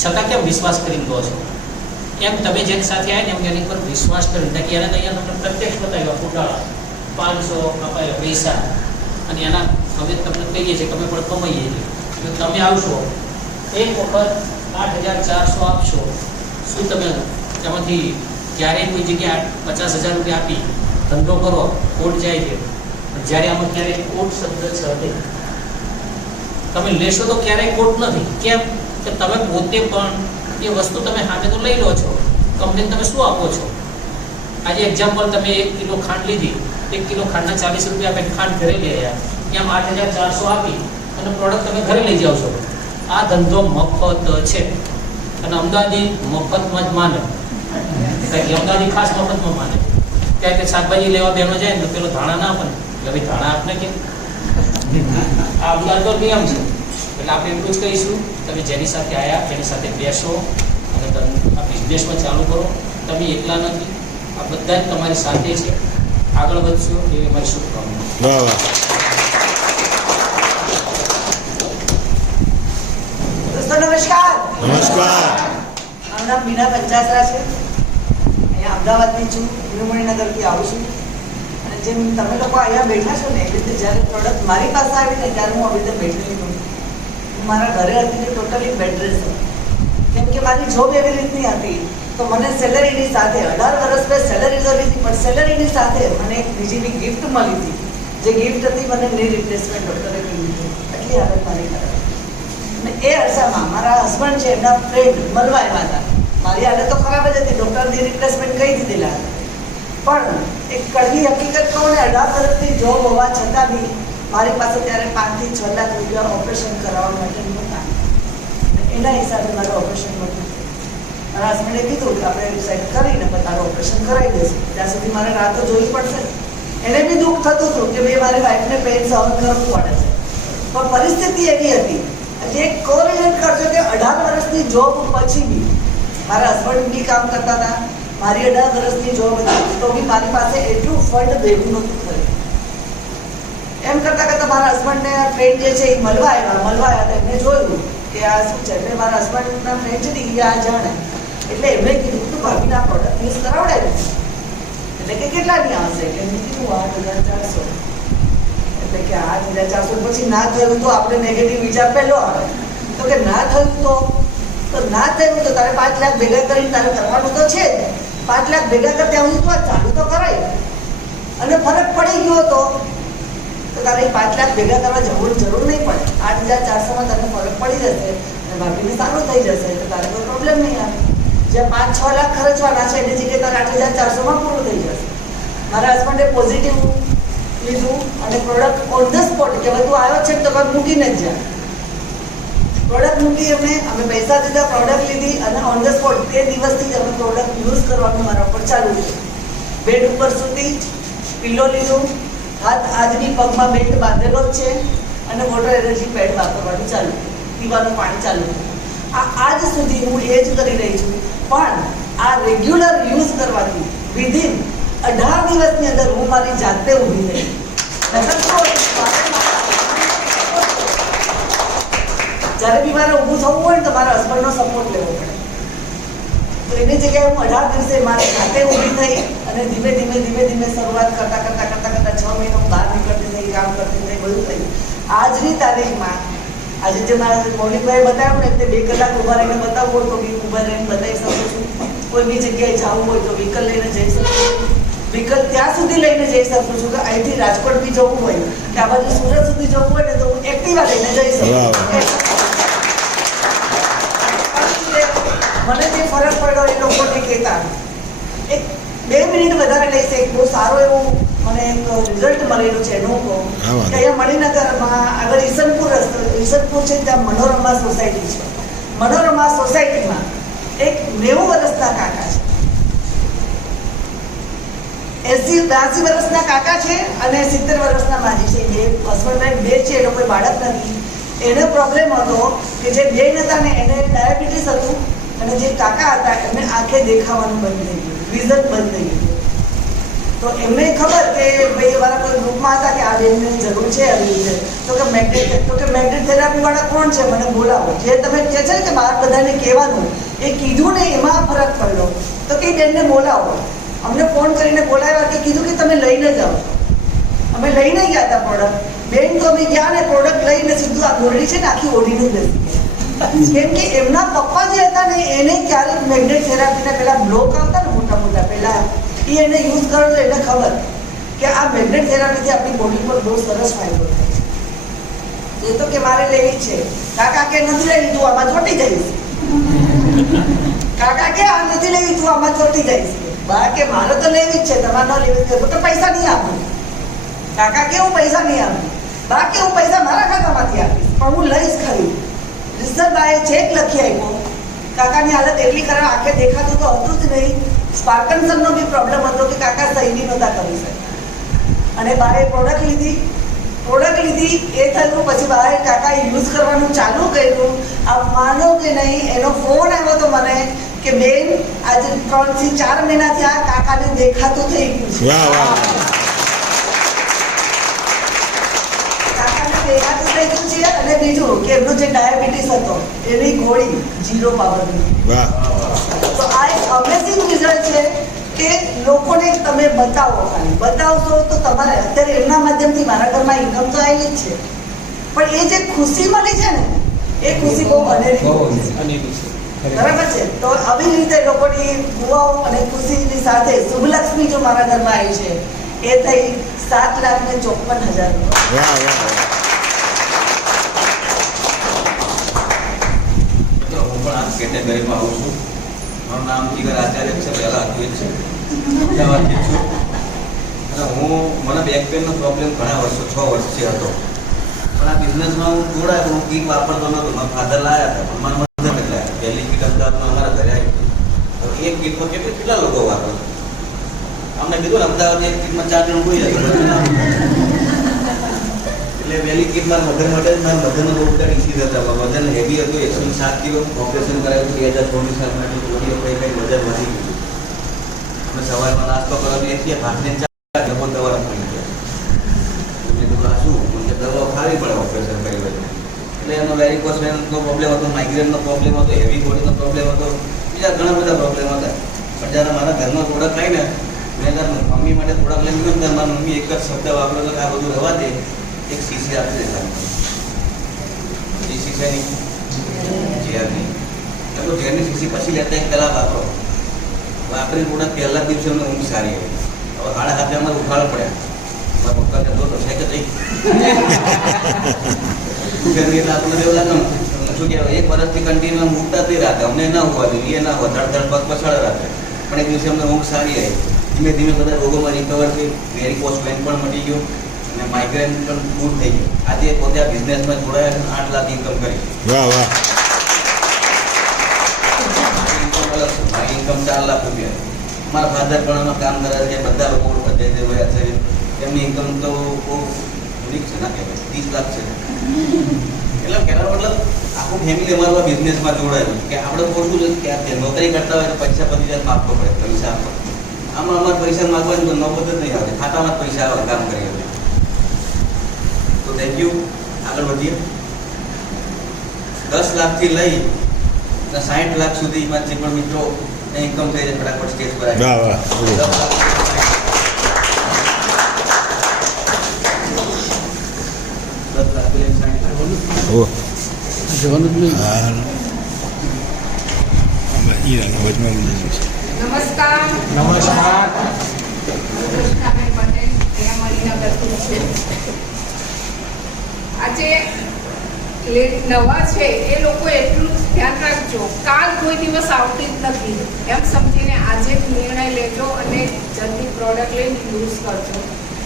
છતાં કેમ વિશ્વાસ કરી લો છો? એમ તમે જેની સાથે આવ્યા ને એમ એની પર વિશ્વાસ કરી નાખી. એને અહીંયા તમને પ્રત્યક્ષ બતાવ્યા ફૂટાળા 500 અપાયા પૈસા અને એના અમે તમને કહીએ છીએ કે અમે પણ કમાઈએ છીએ. જો તમે આવશો એક વખત 8,400 આપશો, શું તમે એમાંથી ક્યારેય કોઈ જગ્યાએ 50,000 રૂપિયા આપી ધંધો કરો કોટ જાય છે? જ્યારે આમાં ક્યારેય કોટ શબ્દ છે તમે લેશો તો ક્યારેય કોટ નથી. કેમ કે તમે પોતે પણ એ વસ્તુ તમે સામે તો લઈ લો છો. કંપનીને તમે શું આપો છો? આજે એક્ઝામ્પલ તમે 1 કિલો ખાંડ લીધી, 1 કિલો ખાંડના 40 રૂપિયા આપીને ખાંડ ઘરે લઈ આવ્યા. એમ 8,400 આપી અને પ્રોડક્ટ તમે ઘરે લઈ જાઓ છો. આ ધંધો મફત છે અને અમદાવાદી મફતમાં જ માને. અમદાવાદી ખાસ મફતમાં માને. ત્યાં કે શાકભાજી લેવા બહેનો જાય ને તો પેલો ધાણા ના આપે કે ભાઈ ધાણા આપને કેમ? આ અમદાવાદનો નિયમ છે. એટલે આપણે એટલું જ કહીશું, તમે જેની સાથે આવ્યા એની સાથે બેસો અને આ બિઝનેસમાં ચાલુ કરો. તમે એકલા નથી, આ બધા જ તમારી સાથે છે. આગળ વધશો એવી મારી શુભકામના. નમસ્કાર. મારું નામ બીના પંચાસરા છે. અહીંયા અમદાવાદની છું, હિરુમણીનગરથી આવું છું. અને જેમ તમે લોકો અહીંયા બેઠા છો ને એવી રીતે જ્યારે પ્રોડક્ટ મારી પાસે આવી ને ત્યારે હું આવી રીતે બેઠેલી છું. હું મારા ઘરે હતી ને ટોટલી બેડ રેસ્ટ હતી. કેમ કે મારી જોબ એવી રીતની હતી તો મને સેલરીની સાથે 18 વર્ષ મેં સેલરી તો લીધી પણ સેલરીની સાથે મને એક બીજી બી ગિફ્ટ મળી હતી. જે ગિફ્ટ હતી મને ની રિપ્લેસમેન્ટ ડૉક્ટરે કીધી હતી. એટલી હાલત મારી ખરાબ. અને એ અરસામાં મારા હસબન્ડ છે એમના ફ્રેન્ડ મળવા આવ્યા હતા. મારી હાલત તો ખરાબ જ હતી, ડૉક્ટરની રિપ્લેસમેન્ટ કહી દીધેલા હતા. પણ એક કડવી હકીકત કહું ને 18 વર્ષથી જોબ હોવા છતાં બી મારી પાસે ત્યારે 5 થી 6 લાખ રૂપિયા ઓપરેશન કરાવવા માટે નહોતા. એના હિસાબે મારું ઓપરેશન નહોતું. મારા હસબન્ડે કીધું કે આપણે ડિસાઇડ કરીને પછી તારું ઓપરેશન કરાવી દઈશું, ત્યાં સુધી મારે રાતો જોવી પડશે. એને બી દુઃખ થતું હતું કે ભાઈ મારી વાઈફને પેઇન સહન કરવું પડે છે, પણ પરિસ્થિતિ એવી હતી. જે કોરિલેટ કરજો કે 18 વર્ષની જોબ પછી બી મારા હસબન્ડ બી કામ કરતા હતા, મારી 18 વર્ષની જોબ હતી, તો બી મારી પાસે એટલું ફંડ ભેગું નહોતું થયું. એમ કરતા કરતા મારા હસબન્ડને ફ્રેન્ડ જે છે એ મળવા આવ્યા તો એમને જોયું કે આ શું છે. એટલે મારા હસબન્ડના ફ્રેન્ડ છે ને એ આ જાણે, એટલે એમણે કીધું તું ભાભીના પ્રોડક્ટ યુઝ કરાવડાય. એટલે કે કેટલાની આવશે? એટલે મેં કીધું 8,400. એટલે કે 8,400 પછી ના થયું તો આપણે નેગેટિવ વિચાર પહેલો આવે. તો કે ના થયું તો ના થયું તો તારે 5 લાખ ભેગા કરીને તારે કરવાનું તો છે જ. 5 લાખ ભેગા કરતા હું તો ચાલુ તો કરાય, અને ફરક પડી ગયો તો તારે 5 લાખ ભેગા કરવા જરૂર નહીં પડે. 8,400માં તને ફરક પડી જશે અને ભાભીને સારું થઈ જશે, તો તારે કોઈ પ્રોબ્લેમ નહીં આવે. જે 5-6 લાખ ખર્ચવાના છે એની જગ્યાએ તારે 8,400માં પૂરું થઈ જશે. મારા હસબન્ડે પોઝિટિવ લીધું અને પ્રોડક્ટ ઓન ધ સ્પોટ કે બધું આવ્યો છે તો કોઈ મૂકીને જ જાય. પ્રોડક્ટ મૂકી એમને, અમે પૈસા દીધા, પ્રોડક્ટ લીધી અને ઓન ધ સ્પોટ તે દિવસથી જ અમે પ્રોડક્ટ યુઝ કરવાનું મારા ઉપર ચાલુ કર્યું. બેડ ઉપર સૂતી, પિલો લીધું, હાથ આજની પગમાં બેલ્ટ બાંધેલો જ છે અને વોટર એનર્જી પેડ વાપરવાનું ચાલુ, પીવાનું પાણી ચાલુ. આજ સુધી હું એ જ કરી રહી છું. પણ આ રેગ્યુલર યુઝ કરવાથી વિધિન 18 દિવસની અંદર હું મારી જાતે ઊભી થઈ. જ્યારે બી મારે ઊભું થવું હોય ને તો મારા હસબન્ડનો સપોર્ટ લેવો પડે. તો એની જગ્યાએ હું 18 દિવસે મારી જાતે ઊભી થઈ અને ધીમે ધીમે શરૂઆત કરતા 6 મહિના હું બહાર નીકળતી થઈ, કામ કરતી થઈ, બધું થયું. આજની તારીખમાં આજે જે મારા મૌલિકભાઈ બતાવ્યું ને તે 2 કલાક ઊભા રહીને બતાવવું હોય તો બી ઊભા રહીને બતાવી શકું છું. કોઈ બી જગ્યાએ જવું હોય તો વ્હીકલ લઈને જઈ શકું છું. વ્હીકલ ત્યાં સુધી લઈને જઈ શકું છું કે અહીંથી રાજકોટ બી જવું હોય કે આ બાજુ સુરત સુધી જવું હોય ને તો હું એક્ટિવા લઈને જઈ શકું. મને જે ફરક પડ્યો એ લોકોને કહેતા 2 મિનિટ વધારે લઈશ, એક બહુ સારું એવું મને એક રિઝલ્ટ મળેલું છે એનું કહું કે અહીંયા મણિનગરમાં આગળ ઈસનપુર છે, ત્યાં મનોરમા સોસાયટી છે. મનોરમા સોસાયટીમાં એક 90 વર્ષના કાકા છે, 82 વર્ષના કાકા છે અને 70 વર્ષના માજી છે. એ હસબન્ડ બે છે, એ લોકો બાળક નથી. એને પ્રોબ્લેમ હતો કે જે બેન હતા ને એને ડાયાબિટીસ હતું અને જે કાકા હતા એમને આંખે દેખાવાનું બંધ થઈ ગયું, વિઝન બંધ થઈ ગયું. તો એમને ખબર કે ભાઈ અમારા કોઈ ગ્રુપમાં હતા કે આ બેનની જરૂર છે આવી રીતે. તો કે મેગ્નેટ થેરાપી વાળા કોણ છે, મને બોલાવો. જે તમે કહે છે ને કે બહાર બધાને કહેવાનું, એ કીધું ને એમાં ફરક પડ્યો. તો કે બેનને બોલાવો. અમને ફોન કરીને બોલાવ્યા કે કીધું કે તમે લઈને જાઓ. અમે લઈને ગયા હતા પ્રોડક્ટ. બેન તો અમે ગયા ને પ્રોડક્ટ લઈને સીધું આ દોરડી છે ને આખી ઓઢીને જ બેસી. કેમ કે એમના પપ્પા જે હતા ને એને ક્યારેક મેગ્નેટ થેરાપીના પેલા બ્લોક આવતા ને મોટા પેલા એ એને યુઝ કરો તો એને ખબર કે આ મેગ્નેટ થેરાપીથી આપણી બોડી પર બહુ સરસ ફાયદો થાય છે. એ તો કે મારે લેવી છે. કાકા કે નથી લેવી, તું આમાં ચોટી જઈશ. કાકા કે આ નથી લેવી, તું આમાં ચોટી જઈશ. બા કે મારે તો લેવી જ છે, તમારે ન લેવી તો પૈસા નહીં આપું. કાકા કે હું પૈસા નહીં આપું. બા કે હું પૈસા મારા ખાતામાંથી આપીશ પણ હું લઈશ ખરી. રિઝર્વબાએ ચેક લખી આપ્યો. કાકાની હાલત એટલી ખરાબ, આંખે દેખાતું તો હતું જ નહીં. પાર્કન્સનનો બી પ્રોબ્લેમ હતો કે કાકા સહી નહોતા કરી શકતા. અને બાએ પ્રોડક્ટ લીધી. એ થયું પછી બાએ કાકાએ યુઝ કરવાનું ચાલુ કર્યું. આ માનો કે નહીં, એનો ફોન આવ્યો તો મને કે બેન આજે 3 થી 4 મહિના થયા, કાકાને દેખાતું થઈ ગયું છે. દેખાતું થઈ ગયું છે. અને બીજું કે એમનો જે ડાયાબિટીસ હતો એની ગોળી 0 પાવરની. તો આ એક અમેઝિંગ રિઝલ્ટ છે કે લોકોને તમે બતાવો. ખાલી બતાવશો તો તમારે અત્યારે એમના માધ્યમથી મારા ઘરમાં ઇન્કમ તો આવેલી જ છે, પણ એ જે ખુશી મળી છે ને એ ખુશી બહુ અનેરી છે. બરાબર છે. તો આવી રીતે લોકોની દુઆઓ અને ખુશીની સાથે શુભલક્ષ્મી જો મારા ઘરમાં આવી છે એ થઈ 7,54,000 રૂપિયા. કેટેગરીમાં આવું છું. મારું નામ જીગર આચાર્ય છે, પહેલાં હતું છે અમદાવાદથી છું. અને મને બેક પેનનો પ્રોબ્લેમ ઘણા વર્ષો 6 વર્ષથી હતો. પણ આ બિઝનેસમાં હું જોડાયો, હું કીક વાપરતો નહોતો. મારા ફાધર લાવ્યા હતા પણ મને મદદ એટલે પહેલી કીટ અમદાવાદમાં અમારા ઘરે આવી. એક કીટમાં કેટલા લોકો વાપરો? અમને કીધું ને અમદાવાદ એક કીટમાં 4 જણ કોઈ જાય. એટલે વહેલી કીટમાં વજન માટે મારા વજનનો બહુ બધા ઇસ્યુ હતા. વજન હેવી હતું, 107 કિલો ઓપરેશન કરાવ્યું 2024 સાલમાં. વજન વધી ગયું. અમે સવારમાં નાસ્તો કરવાની છીએ, ભાતને ચા ડબ્બો દવા પડી ગયા. શું દવા ખાવી પડે ઓપરેશન કરી હોય એટલે એનો વેરિકોસ વેનનો પ્રોબ્લેમ હતો, માઇગ્રેનનો પ્રોબ્લેમ હતો, હેવી બોડીનો પ્રોબ્લેમ હતો, બીજા ઘણા બધા પ્રોબ્લેમ હતા. પણ જ્યારે મારા ઘરમાં પ્રોડક્ટ આવી ને મેં તારા મમ્મી માટે પ્રોડક્ટ લઈ ગયો ને મારા મમ્મી એક જ શબ્દ વાપર્યો હતો કે આ બધું રવા દે, એક શીશી આપી દે. એ શીશાની ઝેરની તો ઝેરની શીશી પછી લેતા એક પહેલાં વાપરો. વાપરી પ્રોડક્ટ પહેલા દિવસે અમને ઊંઘ સારી આવી. હવે 7:30 અમારે ઉઠાડ પડ્યા. મારા પપ્પા કહેતો હતો છે કે જઈ એટલે આપણને એવું લાગે શું કહેવાય 1 વર્ષથી કન્ટિન્યુ મૂકતા તે રાતે અમને ના હોવા જોઈએ, એ ના હોય ધડ પગ પછાડ રાખે. પણ એક દિવસે અમને ઊંઘ સારી આવી. ધીમે ધીમે બધા રોગોમાં રિકવર થઈ, વેરિકોસ વેન પણ મટી ગયો અને માઇગ્રેન પણ દૂર થઈ ગયું. આજે પોતે આ બિઝનેસમાં જોડાયા 8 લાખ ઇન્કમ કરી. વાહ વાહ. મારી ઇન્કમ 4 લાખ રૂપિયા. મારા ફાધર પણ આમાં કામ કરે છે, બધા લોકો જય રહ્યા છે. એમની ઇન્કમ તો બહુ યુનિક છે ને, કહેવાય 30 લાખ છે. એટલે કહેવાનો મતલબ આખું ફેમિલી અમારું બિઝનેસમાં જોડાયેલું કે આપણે ખોટું છે કે આ નોકરી કરતા હોય તો પૈસા 50,000 આપવો પડે, પૈસા આપવા. આમાં અમારે પૈસા માગવાની તો નોબત જ નહીં આવે, ખાતામાં જ પૈસા આવે કામ કરીએ. તો થેન્ક યુ. આગળ વધીએ. 10 લાખથી લઈ 60 લાખ સુધીમાં જે પણ મિત્રો ઇન્કમ થઈ જાય ફટાફટ સ્ટેજ પર આવી. વાહ વાહ. 10 લાખ થી 60 લાખ. ઓહ. જવાનું જ નહીં. નમસ્કાર. નમસ્કાર. કૃષ્ણાબેન પટેલ, મણિનગરથી છે. આજે નવા છે એ લોકો એટલું ધ્યાન રાખજો, કાલ કોઈ દિવસ આવતી જ નથી એમ સમજીને આજે જ નિર્ણય લેજો અને જલ્દી પ્રોડક્ટ લઈને યુઝ કરજો.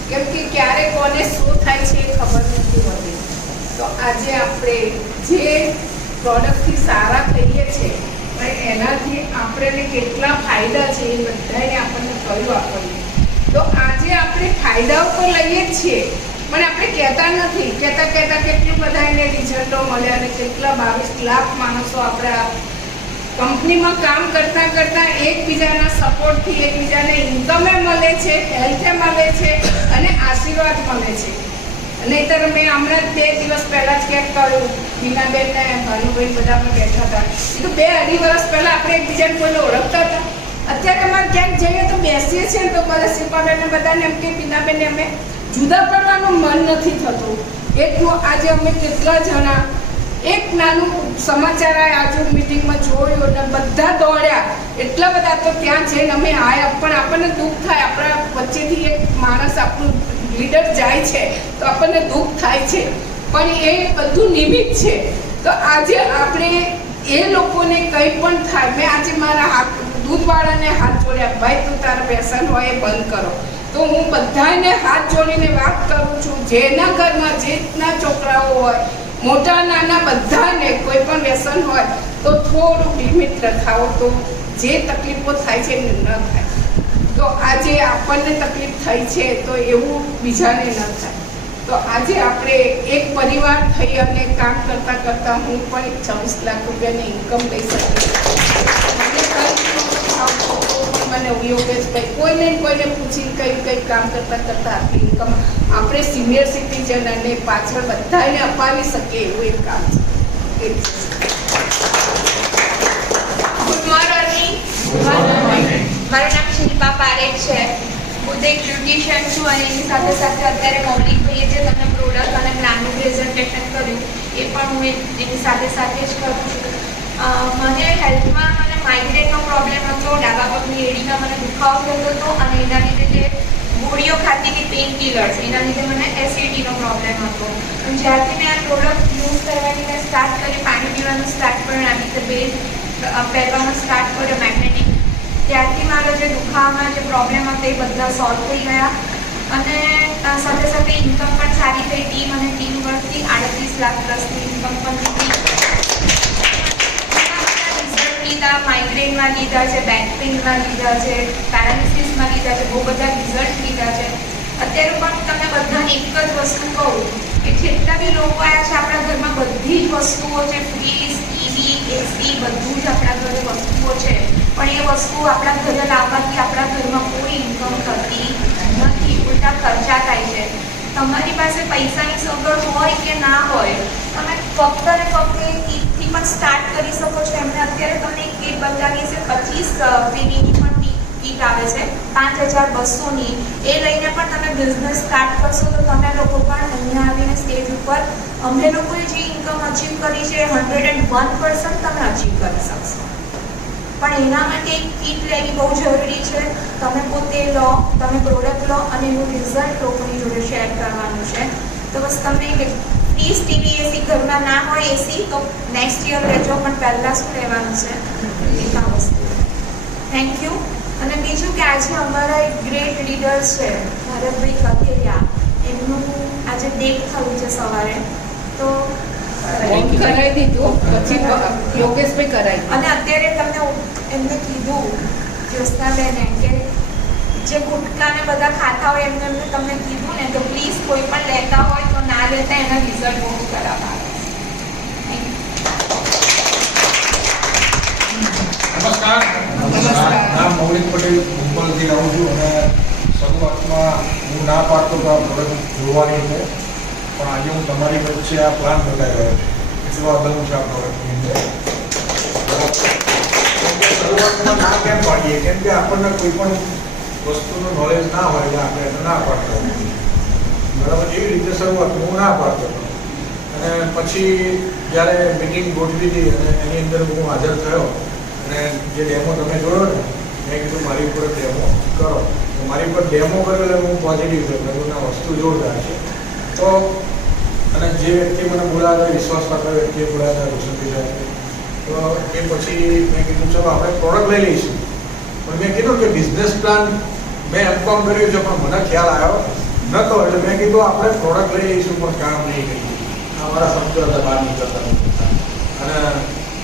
કેમ કે ક્યારે કોને શું થાય છે એ ખબર નથી હોતી. તો આજે આપણે જે પ્રોડક્ટથી સારા થઈએ છીએ પણ એનાથી આપણને કેટલા ફાયદા છે એ બધાને આપણને કહ્યું આપણને. તો આજે આપણે ફાયદાઓ તો લઈએ જ છીએ પણ આપણે કહેતા નથી. કહેતા કેટલી બધા એને રિઝલ્ટો મળ્યા અને કેટલા 22 લાખ માણસો આપણા કંપનીમાં કામ કરતા એકબીજાના સપોર્ટથી એકબીજાને ઇન્કમે મળે છે, હેલ્થે મળે છે અને આશીર્વાદ મળે છે. નહીંતર મેં હમણાં જ 2 દિવસ પહેલાં જ ક્યાંક કર્યું, મીનાબેન ને ભાનુભાઈ બધા અમે બેઠા હતા. એ તો 2-2.5 વર્ષ પહેલાં આપણે એકબીજાને કોઈને ઓળખતા હતા. અત્યારે અમારે ક્યાંક જઈએ તો બેસીએ છીએ ને તો બધા શિલ્પાબેનને બધાને એમ કે મીનાબેનને અમે જુદા પડવાનું મન નથી થતું. એટલું આજે અમે કેટલા જણા એક નાનું સમાચાર આજુ મિટિંગમાં જોયું અને બધા દોડ્યા. એટલા બધા તો ત્યાં જઈને અમે આવ્યા પણ આપણને દુઃખ થાય. આપણા વચ્ચેથી એક માણસ આપણું લીડર જાય છે તો આપણને દુઃખ થાય છે પણ એ બધું નિમિત્ત છે. તો આજે આપણે એ લોકોને કંઈ પણ થાય, મેં આજે મારા દૂધવાળાને હાથ જોડ્યા, ભાઈ તું તારા વ્યસન હોય એ બંધ કરો. તો હું બધાને હાથ જોડીને વાત કરું છું, જેના ઘરમાં જેટલા છોકરાઓ હોય મોટા નાના બધાને કોઈ પણ વ્યસન હોય તો થોડું લિમિટ રખાવો તો જે તકલીફો થાય છે એને ન થાય. તો આજે આપણને તકલીફ થઈ છે તો એવું બીજાને ન થાય. તો આજે આપણે એક પરિવાર થઈ અને કામ કરતાં હું પણ 26 લાખ રૂપિયાની ઇન્કમ લઈ શકીએ. મને યોગેશભાઈ કોઈને પૂછીને કંઈ કામ કરતાં આપણી ઇન્કમ આપણે સિનિયર સિટીઝન અને પાછળ બધાને અપાવી શકીએ એવું એક કામ છે. Good morning. મારું નામ શિલ્પા પારેખ છે. હું એક બ્યુટિશિયન છું અને એની સાથે સાથે અત્યારે મૌલિકભાઈએ જે તમને પ્રોડક્ટ અને પ્લાનનું પ્રેઝન્ટેશન કર્યું એ પણ હું એની સાથે જ કરું છું. મને હેલ્થમાં મને માઇગ્રેનનો પ્રોબ્લેમ હતો, ડાબા પગની એડીમાં મને દુખાવો થતો હતો અને એના લીધે જે ગોળીઓ ખાતી હતી પેઇન કિલર્સ એના લીધે મને એસિડિટીનો પ્રોબ્લેમ હતો. અને જ્યારથી મેં આ પ્રોડક્ટ યુઝ કરવાની મેં સ્ટાર્ટ કરી, પાણી પીવાનું સ્ટાર્ટ કર્યું, આવી રીતે બેઝ પહેરવાનું સ્ટાર્ટ કર્યો મેગ્નેટિક, ત્યારથી મારો જે દુખાવામાં જે પ્રોબ્લેમ હતો એ બધા સોલ્વ થઈ ગયા અને સાથે સાથે ઇન્કમ પણ સારી થઈ. ટીમ અને ટીમ વર્કથી 38 લાખ પ્લસની ઇન્કમ પણ થઈ. લીધા, માઇગ્રેનમાં લીધા છે, બેક પેઇનમાં લીધા છે, પેરાલિસિસમાં લીધા છે, બહુ બધા રિઝલ્ટ લીધા છે. અત્યારે પણ તમને બધાને એક જ વસ્તુ કહું કે જેટલા બી લોકો આવ્યા છે આપણા ઘરમાં બધી જ વસ્તુઓ છે, ફ્રીજ, ટીવી, એસી, બધું જ આપણા ઘરે વસ્તુઓ છે. પણ એ વસ્તુ આપણા ઘરે લાવવાથી આપણા ઘરમાં કોઈ ઇન્કમ થતી નથી, ઉલટા ખર્ચા થાય છે. તમારી પાસે પૈસાની સગવડ હોય કે ના હોય, તમે ફક્ત ને ફક્ત એ કીટથી પણ સ્ટાર્ટ કરી શકો છો. એમને અત્યારે તમને એક કીટ બતાવીએ છે, 25 પેનીની પણ કીટ આવે છે, 5200ની. એ લઈને પણ તમે બિઝનેસ સ્ટાર્ટ કરશો તો તમે લોકો પણ અહીંયા આવીને સ્ટેજ ઉપર અમે લોકોએ જે ઇન્કમ અચીવ કરી છે 101% તમે અચીવ કરી શકશો. પણ એના માટે એક કીટ લેવી બહુ જરૂરી છે. તમે પોતે લો, તમે પ્રોડક્ટ લો અને એનું રિઝલ્ટ લોકોની જોડે શેર કરવાનું છે. તો બસ તમને પ્લીઝ ટીવી, એસી ઘરમાં ના હોય એસી તો નેક્સ્ટ યર લેજો, પણ પહેલાં શું લેવાનું છે એક આ વસ્તુ. Thank you. અને બીજું કે આજે અમારા એક ગ્રેટ લીડર છે ભરતભાઈ કથિરિયા, એમનું આજે ડેટ થયું છે સવારે, તો કરાવી દીધું, પછી યોગેશભાઈ કરાવી. અને અત્યારે તમને એમને કીધું જ્યોત્સનાબેને કે જે ગુટકાને બધા ખાતા હોય એમને તમને કીધું ને, તો પ્લીઝ કોઈ પણ લેતા હોય તો ના લેતા, એના રિઝલ્ટ બહુ ખરાબ આવે. નમસ્કાર. નામ મૌલિક પટેલ, મુંબઈથી આવું છું અને શરૂઆતમાં હું ના પાડતો તો આ પ્રોડક્ટ જોવાની છે, પણ આજે હું તમારી વચ્ચે આ પ્લાન બતાવી રહ્યો છું. એટલો આદર છે આ પ્રોડક્ટની અંદર. શરૂઆતમાં ના કેમ પાડીએ? કેમ કે આપણને કોઈ પણ વસ્તુનું નોલેજ ના હોય એટલે આપણે એને ના પાડતા હોઈએ, બરાબર? એવી રીતે શરૂઆતમાં હું ના પાડતો હતો અને પછી જ્યારે મિટિંગ ગોઠવી હતી અને એની અંદર હું હાજર થયો અને જે ડેમો તમે જોયો ને, મેં કીધું મારી ઉપર ડેમો કરો. તો મારી ઉપર ડેમો કર્યો એટલે હું પોઝિટિવ થયો, મેં કીધું વસ્તુ જોરદાર છે. તો અને જે વ્યક્તિ મને બોલાવ્યા, વિશ્વાસપાત્ર વ્યક્તિએ બોલાવ્યા, રોશનભાઈ સાહેબ, તો એ પછી મેં કીધું ચલો આપણે પ્રોડક્ટ લઈ લઈશું. પણ મેં કીધું કે બિઝનેસ પ્લાન મેં એમ.કોમ કર્યું છે પણ મને ખ્યાલ આવ્યો નહોતો, એટલે મેં કીધું આપણે પ્રોડક્ટ લઈ લઈશું પણ કામ નહીં કરીએ. અમારા શબ્દ હતા બહાર નીકળતા અને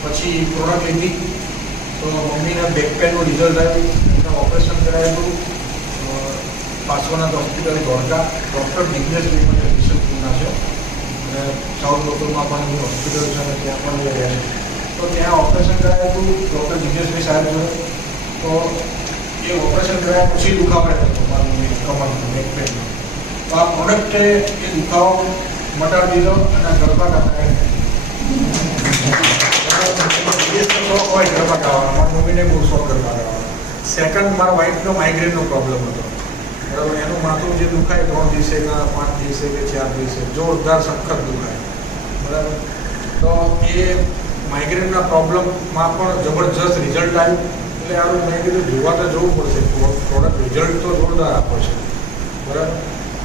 પછી પ્રોડક્ટ લીધી તો મમ્મીના બેક પેનનું રિઝલ્ટ આવ્યું, એમને ઓપરેશન કરાવ્યું પાસવાના હોસ્પિટલ ધોળકા. ડૉક્ટર દિગ્નેશભાઈ મને રિસર્ચના છે અને સાઉથ લોકલમાં પણ એની હોસ્પિટલ છે અને ત્યાં પણ લઈ રહ્યા છે. તો ત્યાં ઓપરેશન કરાવ્યું હતું ડૉક્ટર દિગ્નેશભાઈ સાહેબ જોડે. તો એ ઓપરેશન કર્યા પછી દુખાવો હતો મારું કમરનું બેક પેનનું. તો આ પ્રોડક્ટે એ દુખાવો મટાડી દીધો અને ગરબા કાપતા શોખ હોય ગરબા ગાવાનો, મારી મમ્મીને બહુ શોખ ગરબા ગાવાનો. સેકન્ડ, મારા વાઈફનો માઇગ્રેનનો પ્રોબ્લેમ હતો, બરાબર? એનું માથું જે દુખાય 3 દિવસે કે 5 દિવસે કે 4 દિવસે જોરદાર સખત દુખાય, બરાબર? તો એ માઇગ્રેનના પ્રોબ્લેમમાં પણ જબરજસ્ત રિઝલ્ટ આવ્યું. એટલે સારું મેં કીધું જોવા તો જવું પડશે, પ્રોડક્ટ રિઝલ્ટ તો જોરદાર આપે છે, બરાબર?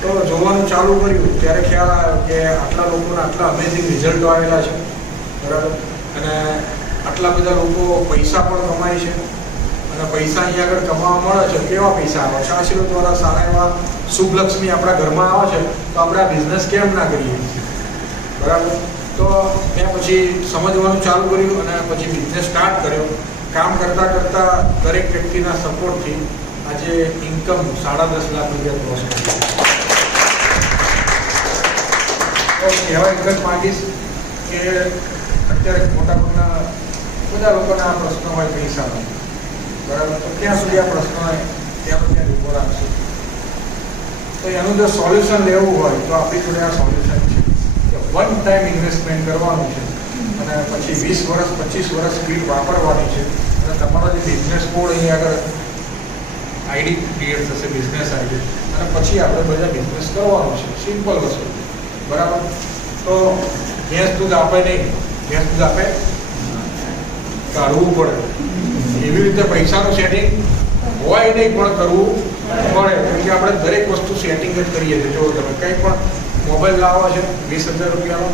તો જોવાનું ચાલુ કર્યું ત્યારે ખ્યાલ આવ્યો કે આટલા લોકોને આટલા અમેઝિંગ રિઝલ્ટો આવેલા છે, બરાબર? અને આટલા બધા લોકો પૈસા પણ કમાય છે અને પૈસા અહીંયા આગળ કમાવા મળે છે. કેવા પૈસા આવે છે? આશીર્વાદ દ્વારા સારા એવા શુભલક્ષ્મી આપણા ઘરમાં આવે છે, તો આપણે આ બિઝનેસ કેમ ના કરીએ, બરાબર? તો મેં પછી સમજવાનું ચાલુ કર્યું અને પછી બિઝનેસ સ્ટાર્ટ કર્યો. કામ કરતાં કરતાં દરેક વ્યક્તિના સપોર્ટથી આજે ઇન્કમ 10.5 લાખ રૂપિયા ક્રોસ કરી. તો કહેવા એક જ માંગીશ કે અત્યારે મોટાભાગના બધા લોકોના આ પ્રશ્નો હોય પૈસાનો, બરાબર? તો ક્યાં સુધી આ પ્રશ્નો હોય ત્યાં ઊભો રાખશું. તો એનું જો સોલ્યુશન લેવું હોય તો આપણી જોડે આ સોલ્યુશન છે કે વન ટાઈમ ઇન્વેસ્ટમેન્ટ કરવાનું છે અને પછી 20 વર્ષ 25 વર્ષ સ્પીડ વાપરવાની છે અને તમારો જે બિઝનેસ કોડ અહીં આગળ આઈડી ક્રિએટ થશે, બિઝનેસ આઈડી, અને પછી આપણે બધા બિઝનેસ કરવાનો છે. સિમ્પલ વસ્તુ, બરાબર? તો ભેંસ દૂધ આપે નહીં, ભેંસ દૂધ આપે કાઢવું પડે. એવી રીતે પૈસાનું સેટિંગ હોય નહીં પણ કરવું પડે, કેમ કે આપણે દરેક વસ્તુ સેટિંગ જ કરીએ છીએ. જો તમે કંઈ પણ મોબાઈલ લાવવા છે 20,000 રૂપિયાનો,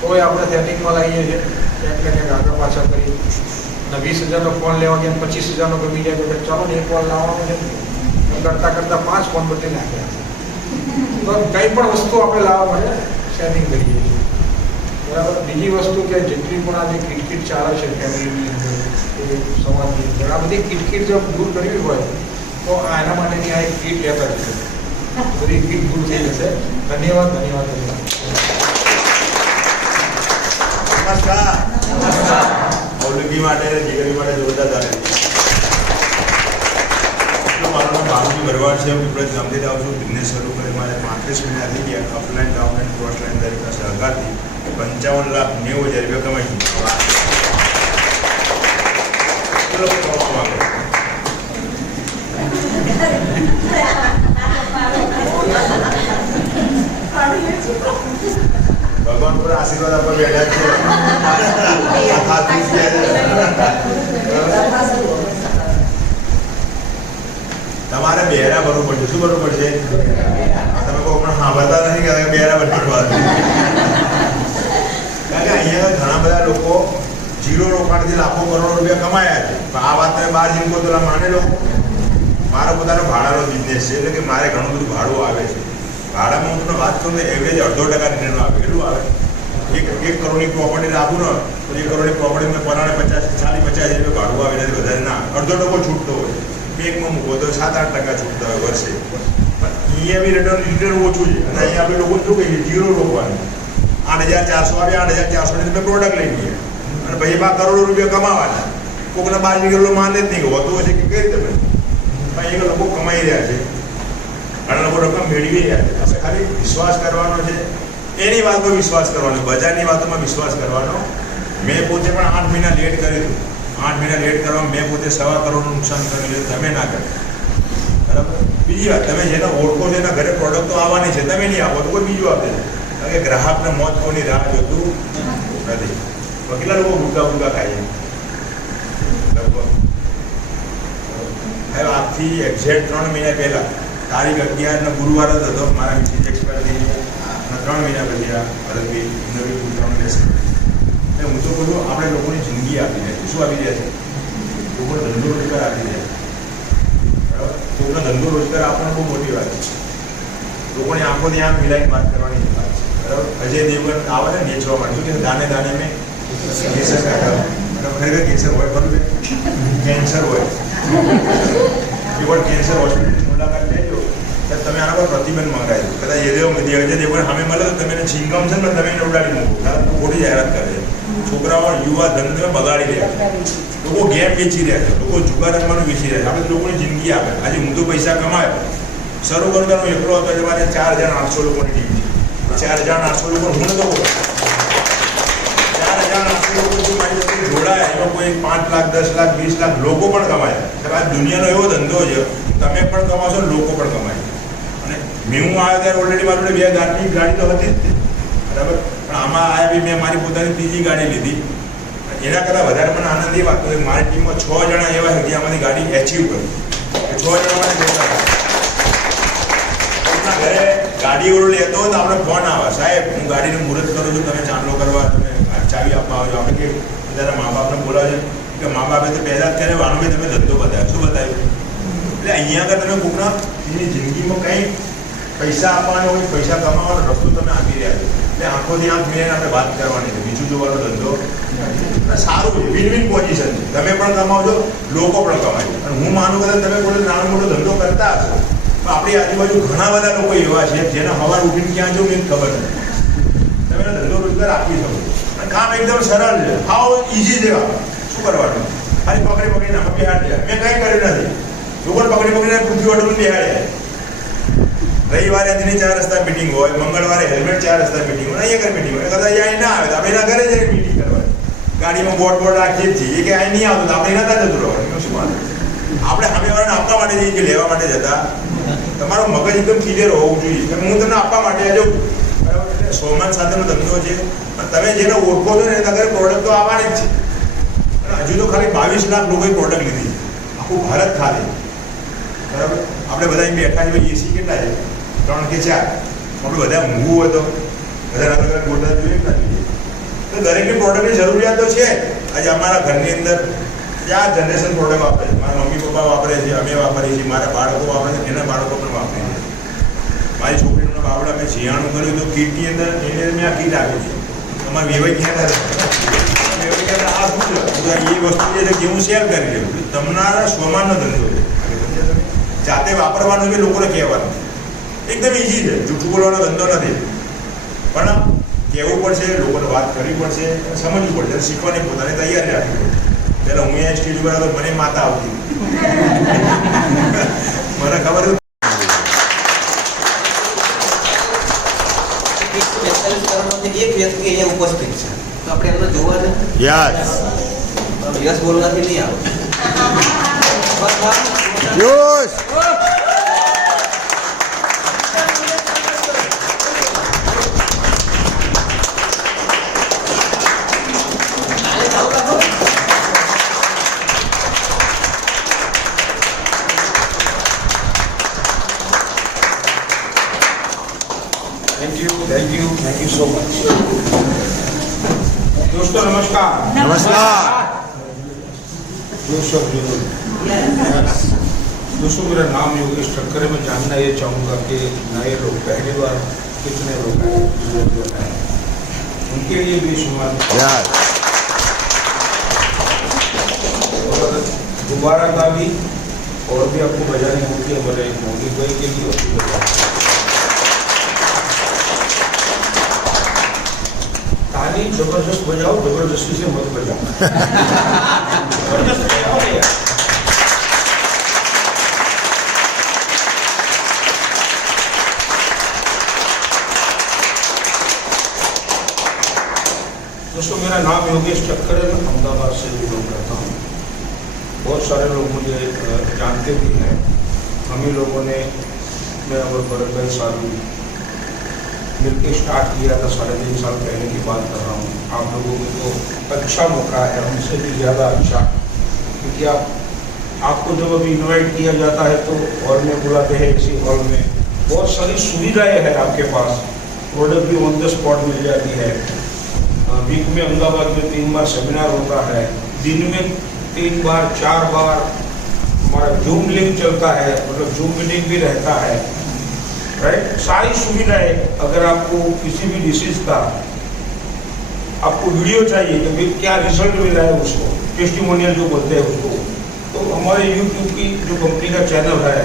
તોય આપણે સેટિંગમાં લાવીએ છીએ, ક્યાંક ને ક્યાંક આગળ પાછળ કરીએ. અને 20,000નો ફોન લેવા ગયા 25,000નો ગમી જાય તો ચાલો ને એક વાર લાવવાનો છે, કરતાં કરતાં 5 ફોન બદલી નાખ્યા. તો કંઈ પણ વસ્તુ આપણે લાવવા માટે સેટિંગ કરીએ છીએ. બરાબર. બીજી વસ્તુ કે જેટલી પણ આ જે કિટકીટ ચાલે છે ફેમિલીની અંદર કે સમાજની અંદર, આ બધી કિટકીટ જો દૂર કરવી હોય તો આના માટેની આ એક કીટ લેતા છે. બધી કીટ દૂર થઈ જશે. ધન્યવાદ ધન્યવાદ ધન્યવાદ. નમસ્કાર. ઓલગી માટે જીગરી માટે જોરદાર તાળી. મારું નામ બાબુજી ભરવાડ છે. હું પીપળજ ગામથી આવું છું. બિઝનેસ શરૂ કરી મારે 35 મહિના થઈ ગયા. અપલાઇન ડાઉનલાઇન ક્રોસ લાઇન દરેકના સહકારથી 55,90,000 રૂપિયા કમાઈ છું. ચલો કમાવા માંગે ભગવાન પર આશીર્વાદ આપવા બેઠા છે. તમારે બેરા ભરવું પડશે. શું ભરવું પડશે? તમે કોઈ પણ સાંભળતા નથી કે બેરા ભરવા. કારણ કે અહીંયા ઘણા બધા લોકો જીરો રોકાણથી લાખો કરોડો રૂપિયા કમાયા છે. આ વાત તમે બહાર જીમકો તો માને લો. મારો પોતાનો ભાડાનો બિઝનેસ છે, એટલે કે મારે ઘણું બધું ભાડું આવે છે. ભાડામાં હું તમને વાત કરું તો એવરેજ 0.5% રિટર્ન આવે. કેટલું આવે? 1 કરોડની પ્રોપર્ટી રાખું ને તો 1 કરોડની પ્રોપર્ટી મેં પરાણે 40-50 રૂપિયા ભાડું આવે. એનાથી વધારે ના, 0.5% છૂટતો હોય. બેંકમાં મૂકો તો 7-8% છૂટતા હોય વર્ષે. પણ અહીંયા બી રિટર્ન ઓછું છે. અને અહીંયા આપણે લોકો શું કહીએ, જીરો રોકવાનું. 8,400 આવે, 8,400 ની તમે પ્રોડક્ટ લઈ લઈએ અને પછી 2 કરોડ રૂપિયા કમાવાના. કોકના 5 કિલો માને જ નહીં હોતું હોય છે કે કઈ રીતે બને. પણ એ લોકો કમાઈ રહ્યા છે, ઘણા લોકો રકમ મેળવી રહ્યા છે. આપણે ખાલી વિશ્વાસ કરવાનો છે. એની વાતમાં વિશ્વાસ કરવાનો, બજારની વાતોમાં વિશ્વાસ કરવાનો. મેં પોતે પણ 8 મહિના લેટ કર્યું હતું. 8 મહિના લેટ કરવામાં મેં પોતે 1.25 કરોડનું નુકસાન કર્યું છે. તમે ના કરો. બરાબર. બીજી વાત, તમે જેને ઓળખો છો એના ઘરે પ્રોડક્ટ તો આવવાની છે, તમે નહીં આપો તો કોઈ બીજું આપે છે. કારણ કે ગ્રાહકને મોત કોની રાહ જોતું નથી. કેટલા લોકો ભૂકા ખાય છે લગભગ. હવે આજથી એક્ઝેક્ટ 3 મહિના પહેલાં તારીખ 11 ગુરુવાર જ હતો. મારા મિસિસ એક્સપાયર 3 મહિના પછી આ ભરતભાઈ નવી પુત્રનું લેશે. એટલે હું તો કહું, આપણે લોકોની જિંદગી આપી રહ્યા છીએ. શું આપી રહ્યા છે? લોકોને ધંધો રોજગાર આપી રહ્યા છે. બરાબર. લોકોને ધંધો રોજગાર આપવાની બહુ મોટી વાત છે. લોકોની આંખોની આંખ મિલાઈને વાત કરવાની વાત છે. બરાબર. અજય દેવગન આવે ને વેચવા માટે, શું કે દાને દાને મેં કેસર કાઢા. ખરેખર કેસર હોય, બરાબર. કેન્સર હોય. એકવાર કેન્સર હોસ્પિટલની મુલાકાત લેજો ત્યારે તમે આના પર પ્રતિબંધ મંગાવી દો. કદાચ એ દેવ સામે મળે તો તમે એને ચિંગમ છે ને તમે એને ઉડાડી મૂકો. કારણ કે ખોટી જાહેરાત કરે છે. છોકરાઓ યુવા ધન તમે બગાડી રહ્યા છે. લોકો ગેમ વેચી રહ્યા છે, લોકો જુગાર રમવાનું વેચી રહ્યા છે. આપણે લોકોની જિંદગી આપે. આજે હું તો પૈસા કમાયો શરૂ કરું તો એકલો હતો એટલે મારે 4,800 લોકોની ટીમ છે. 4,800 લોકો હું નતો 4,800 લોકો મારી સાથે જોડાયા. એમાં કોઈ 5 લાખ 10 લાખ 20 લાખ લોકો પણ કમાયા. આ દુનિયાનો એવો ધંધો છે, તમે પણ કમાશો, લોકો પણ કમાય. અને મેં હું આવ્યો ત્યારે ઓલરેડી મારી જોડે 2 ગાડી તો હતી જ તે. બરાબર. પણ આમાં આવ્યા બી મેં મારી પોતાની 3જી ગાડી લીધી. એના કરતાં વધારે મને આનંદ એ વાત કે મારી ટીમમાં 6 જણા એવા છે કે આમાંથી ગાડી એચીવ કરી. 6 જણા મને ઘરે ગાડી ઓળો લેતો હોય તો આપણે ફોન આવે, સાહેબ હું ગાડીનું મુહૂર્ત કરું છું, તમે ચાંદલો કરવા, તમે ચાવી આપવા આવજો. આપણે કે બધા મા બાપને બોલાવે કે મા બાપે તો પહેલાં અત્યારે વાણુભાઈ તમે ધંધો બતાવ્યો. શું બતાવ્યું? એટલે અહીંયા આગળ તમે કોઈના એની જિંદગીમાં કંઈ પૈસા આપવાનો હોય, પૈસા કમાવાનો રસ્તો તમે આપી રહ્યા છો. એટલે આંખોથી આંખ મિલાઈને આપણે વાત કરવાની છે. બીજું જોવાનો ધંધો સારું છે, વિન વિન પોઝિશન છે. તમે પણ કમાવજો, લોકો પણ કમાય. અને હું માનું કે તમે કોઈ નાનો મોટો ધંધો કરતા હશો, આપણી આજુબાજુ ઘણા બધા લોકો એવા છે જેને સવાર ઉઠીને ક્યાં જવું એ ખબર નથી. તમે એને ધંધો રોજગાર આપી શકો. અને કામ એકદમ સરળ છે, હાવ ઇઝી છે. શું કરવાનું? ખાલી પકડી પકડીને અમે બિહાર જાય. મેં કંઈ કર્યું નથી. લોકોને પકડીને પૃથ્વી હોટલમાં બિહાડ્યા. રવિવારે દિને 4 રસ્તા મિટિંગ હોય, મંગળવારે હેલ્મેટ 4 રસ્તા મિટિંગ હોય, અહીંયા કઈ મિટિંગ હોય. કદાચ અહીંયા ના આવે તો આપણે એના ઘરે જઈને મિટિંગ કરવાની. ગાડીમાં બોર્ડ રાખીએ જ છીએ કે અહીં નહીં આવતું તો આપણે એના ત્યાં જતું રહેવાનું. શું માને? આપણે સામેવાળાને આપવા માટે જઈએ કે લેવા માટે જતા. તમારું મગજ એકદમ ક્લિયર હોવું જોઈએ કે હું તમને આપવા માટે જાઉં. બરાબર. એટલે સોમાન સાથેનો ધંધો છે. અને તમે જેને ઓળખો છો ને એના ઘરે પ્રોડક્ટ તો આવવાની જ છે. અને હજુ તો ખાલી 22 લાખ લોકોએ પ્રોડક્ટ લીધી છે, આખું ભારત ખાલી. બરાબર. આપણે બધા અહીં બેઠા છીએ, એસી કેટલા છે? 3 કે 4. આપણે બધા ઊંઘવું હોય તો બધા અલગ અલગ ગોટા જોઈએ ના જોઈએ. તો દરેકની પ્રોડક્ટની જરૂરિયાત તો છે. આજે અમારા ઘરની અંદર 4 જનરેશન પ્રોડક્ટ વાપરે છે. મારા મમ્મી પપ્પા વાપરે છે, અમે વાપરીએ છીએ, મારા બાળકો વાપરે છે, એના બાળકો પણ વાપરે છે. મારી છોકરીનું બાવડા મેં શિયાળું કર્યું તો કીટની અંદર એને મેં આ કીટ આપી છે. તમારે વેવાઈ ક્યાં થાય આ શું છે એ વસ્તુ જે છે કે હું શેર કરી લઉં તમારા સ્વમાનનો ધંધો છે જાતે વાપરવાનું કે લોકોને કહેવાનું એકદમ ઇઝી છે જૂઠું બોલવાનો ધંધો નથી પણ કહેવું પડશે લોકોને વાત કરવી પડશે સમજવું પડશે શીખવાની પોતાની તૈયારી રાખવી પડશે પહેલાં હું અહીંયા સ્ટેજ ઉપર હતો મને માતા આવતી મને ખબર ₹45 કરોડમાંથી એક વ્યક્તિ અહીંયા ઉપસ્થિત છે તો આપણે એમને જોવા છે યસ બોલવાથી નહીં આવે थैंक यू सो मच दोस्तों नमस्कार दोस्तों मेरा नाम योगेश ठक्कर है। मैं जानना ये चाहूँगा कि नए लोग पहली बार कितने लोग हैं उनके लिए भी शुमार और दोबारा का भी और भी आपको बजानी होती है हमारे मोदी भाई के लिए ताली जबरदस्त बजाओ जबरदस्ती से मत बजाओ जबरदस्त बजाओ यार दोस्तों मेरा नाम योगेश ठक्कर है। मैं अहमदाबाद से बिलोंग करता हूँ। बहुत सारे लोग मुझे जानते भी हैं। हम ही लोगों ने मैं और भरत भाई सारू मिलकर स्टार्ट किया था 3.5 साल पहले की बात कर रहा हूँ। आप लोगों को तो अच्छा मौका है हमसे भी ज़्यादा अच्छा, क्योंकि आपको जब अभी इनवाइट किया जाता है तो हॉल में बुलाते हैं। इसी हॉल में बहुत सारी सुविधाएं हैं आपके पास, प्रोडक्ट भी ऑन द स्पॉट मिल जाती है। वीक में अहमदाबाद में 3 बार सेमिनार होता है, दिन में 3 बार 4 बार हमारा जूम लिंक चलता है, मतलब जूम मीटिंग भी रहता है, राइट। सारी सुविधाएं। अगर आपको किसी भी डिसीज का आपको वीडियो चाहिए कि भाई क्या रिजल्ट मिला है उसको, टेस्टिमोनियल जो बोलते हैं उसको, तो हमारे यूट्यूब की जो कंपनी का चैनल है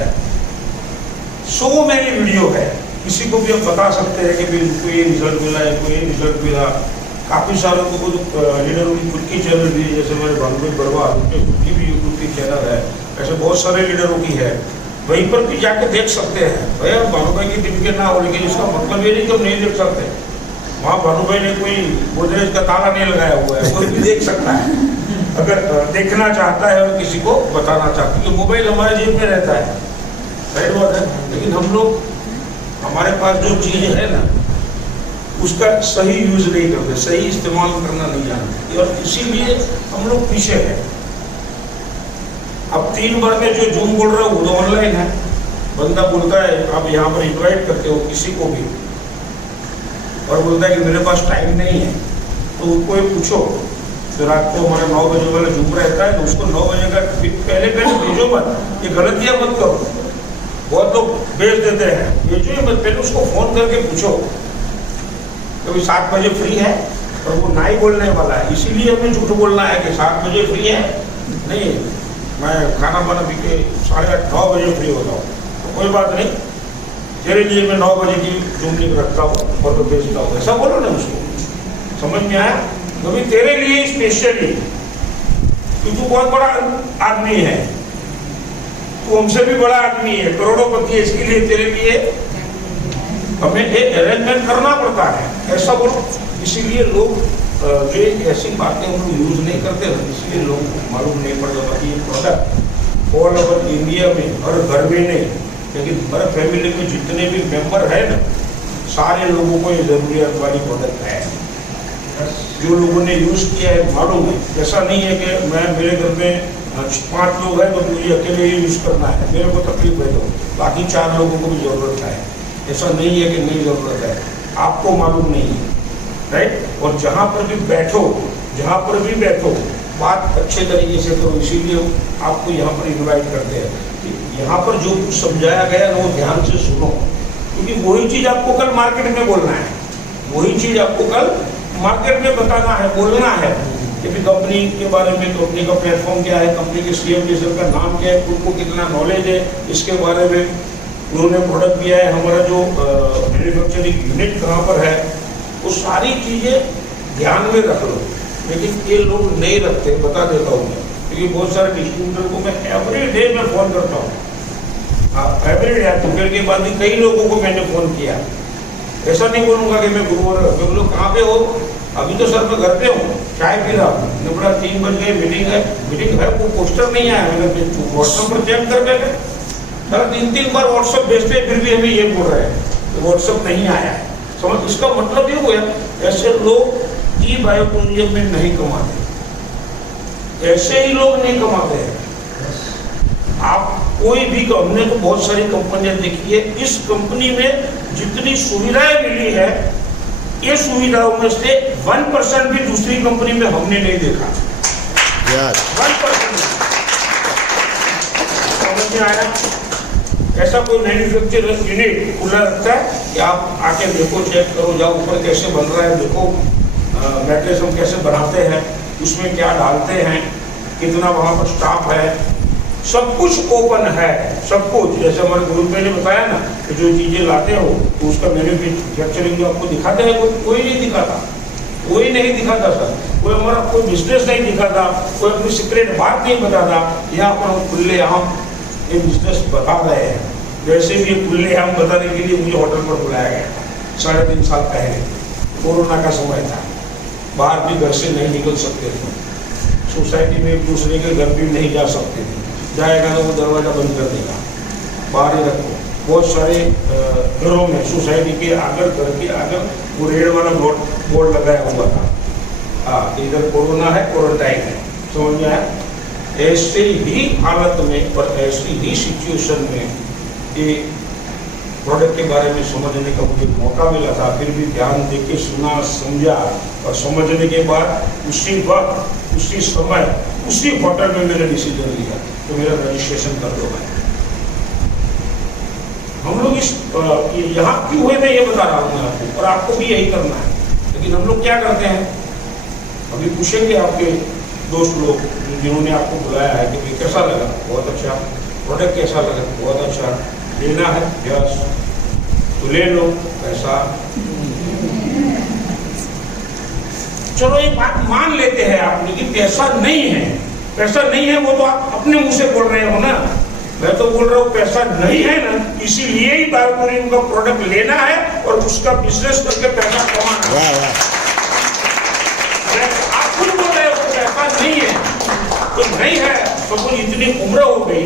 100 मैंने वीडियो है। किसी को भी आप बता सकते हैं कि भाई उनको ये रिजल्ट मिला है, कोई ये रिजल्ट मिला। काफ़ी सारों को लीडरों की खुद की चैनल भी है, जैसे मेरे भानुभाई बरवा उनके खुद की भी यूट्यूब की चैनल है। ऐसे बहुत सारे लीडरों की है, वहीं पर भी जाके देख सकते हैं। भैया भानुभाई की टीम के ना हो, लेकिन इसका मतलब ये नहीं कि हम नहीं देख सकते। वहाँ भानुभाई ने कोई गोदरेज का ताला नहीं लगाया हुआ है, कोई भी देख सकता है अगर देखना चाहता है और किसी को बताना चाहता है, क्योंकि मोबाइल हमारे जेब में रहता है, राइट बात है। लेकिन हम लोग हमारे पास जो चीज़ है ना उसका सही यूज नहीं करते, सही इस्तेमाल करना नहीं जानते, और इसीलिए हम लोग पीछे हैं। अब 3 बार में जो जूम बोल रहा हूँ वो तो ऑनलाइन है। बंदा बोलता है आप यहाँ पर इन्वाइट करते हो किसी को भी और बोलता है कि मेरे पास टाइम नहीं है, तो उनको पूछो तो रात को हमारे 9 बजे वाला जूम रहता है, तो उसको 9 बजे का पहले भेजो मत, ये गलतियाँ मत करो। बहुत लोग भेज देते हैं, भेजो ही मत, पहले उसको फ़ोन करके पूछो कभी 7 बजे फ्री है, और वो ना ही बोलने वाला है। इसीलिए हमें झूठ बोलना है कि 7 बजे फ्री है, नहीं मैं खाना वाना पी के 8:30 9 बजे फ्री होता हूँ, तो कोई बात नहीं, तेरे लिए मैं 9 बजे की जूम लिंक रखता हूँ और तो भेजता हूँ। ऐसा बोलो ना उसको, समझ में आया? कभी तेरे लिए स्पेशली, तू बहुत बड़ा आदमी है, तू हमसे भी बड़ा आदमी है, करोड़ोंपति है, इसके लिए तेरे लिए हमें एक अरेंजमेंट करना पड़ता है, ऐसा बोलो। इसीलिए लोग जो ऐसी बातें हम लोग यूज़ नहीं करते, इसलिए लोग मालूम नहीं पड़ जाता कि ये प्रोडक्ट ऑल ओवर इंडिया में हर घर में नहीं, लेकिन हर फैमिली में जितने भी मेंबर है ना, सारे लोगों को ये ज़रूरियात वाली प्रोडक्ट है। जो लोगों ने यूज़ किया है मालूम है। ऐसा नहीं है कि मैं मेरे घर में 5 लोग हैं तो मुझे अकेले ही यूज़ करना है, मेरे को तकलीफ है तो बाकी 4 लोगों को भी ज़रूरत है। ऐसा नहीं है कि नहीं ज़रूरत है, आपको मालूम नहीं है, राइट। और जहाँ पर भी बैठो बात अच्छे तरीके से करो, इसीलिए आपको यहाँ पर इन्वाइट करते हैं कि यहाँ पर जो कुछ समझाया गया ना वो ध्यान से सुनो, क्योंकि वही चीज़ आपको कल मार्केट में बोलना है, वही चीज़ आपको कल मार्केट में बताना है, बोलना है कि भी कंपनी के बारे में, कंपनी का प्लेटफॉर्म क्या है, कंपनी के CMDCL का नाम क्या है, उनको कितना नॉलेज है इसके बारे में। उन्होंने प्रोडक्ट दिया है, हमारा जो मैन्युफैक्चरिंग यूनिट कहाँ पर है, वो सारी चीज़ें ध्यान में रख लो। लेकिन ये लोग नहीं रखते, बता देता हूँ मैं, क्योंकि बहुत सारे डिस्ट्रीब्यूटर को मैं एवरी डे में फ़ोन करता हूँ। एवरी डे दोपहर के बाद भी कई लोगों को मैंने फ़ोन किया। ऐसा नहीं बोलूँगा कि मैं गुरुवार लोग कहाँ पे हो, अभी तो सर मैं घर पे हूँ, चाय पी रहा हूँ, निपड़ा 3 बज गए, मीटिंग है, वो पोस्टर नहीं आया, मैंने व्हाट्सएप पर चेक कर बैठे सर, 3 बार व्हाट्सएप भेजते फिर भी हमें ये बोल रहे हैं व्हाट्सएप नहीं आया है। समझ, इसका मतलब ये हुआ ऐसे लोग ई बायोटोनियम में नहीं कमाते, ऐसे ही लोग नहीं कमाते हैं। आप कोई भी, हमने तो बहुत सारी कंपनियां देखी है, इस कंपनी में जितनी सुविधाएं मिली है, ये सुविधाओं में से 1% भी दूसरी कंपनी में हमने नहीं देखा। 1% समझ में आया? ऐसा कोई मैन्युफैक्चरिंग यूनिट खुला रखता है कि आप आके देखो, चेक करो, जाओ ऊपर कैसे बन रहा है, देखो मैट्रेस हम कैसे बनाते हैं, उसमें क्या डालते हैं, कितना वहाँ पर स्टाफ है, सब कुछ ओपन है, सब कुछ। जैसे हमारे ग्रुप में ने बताया ना कि जो चीज़ें लाते हो तो उसका मैन्युफैक्चरिंग जो आपको दिखाते हैं, कोई नहीं दिखाता, कोई नहीं दिखाता सर, कोई हमारा कोई बिजनेस नहीं दिखाता, कोई अपनी सीक्रेट बात नहीं बताता। यहाँ पर हम खुले आम ये बिजनेस बता रहे हैं। वैसे भी खुले आम बताने के लिए मुझे होटल पर बुलाया गया था 3.5 साल पहले, कोरोना का समय था, बाहर भी घर से नहीं निकल सकते थे, सोसाइटी में एक दूसरे के घर भी नहीं जा सकते थे, जाएगा तो वो दरवाज़ा बंद कर देगा, बाहर ही रखो। बहुत सारे घरों में सोसाइटी के आगे, घर के आगे वो रेड वाला बोर्ड लगाया हुआ था, हाँ इधर कोरोना है, क्वारंटाइन है। समझ में आया? ऐसे ही हालत में और ऐसी ही सिचुएशन में ये प्रोडक्ट के बारे में समझने का मुझे मौका मिला था, फिर भी ध्यान दे के सुना, समझा और समझने के बाद उसी वक्त, उसी समय, उसी होटल में मैंने डिसीजन लिया तो मेरा रजिस्ट्रेशन कर दो भाई। हम लोग इस यहाँ क्यों हुए मैं ये बता रहा हूँ मैं आपको, और आपको भी यही करना है। लेकिन हम लोग क्या करते हैं, अभी पूछेंगे आपके दोस्त लोग जिन्होंने आपको बुलाया है कि भाई कैसा लगा, बहुत अच्छा, प्रोडक्ट कैसा लगा, बहुत अच्छा, लेना है यस तो ले लो, पैसा चलो एक बात मान लेते हैं आप, लेकिन पैसा नहीं है, पैसा नहीं है, वो तो आप अपने मुंह से बोल रहे हो ना, मैं तो बोल रहा हूँ पैसा नहीं है ना, इसीलिए ही बायोटोनियम का प्रोडक्ट लेना है और उसका बिजनेस करके पैसा कमाना है। आप खुद बोल रहे हो पैसा नहीं है तो नहीं है, सपोज इतनी उम्र हो गई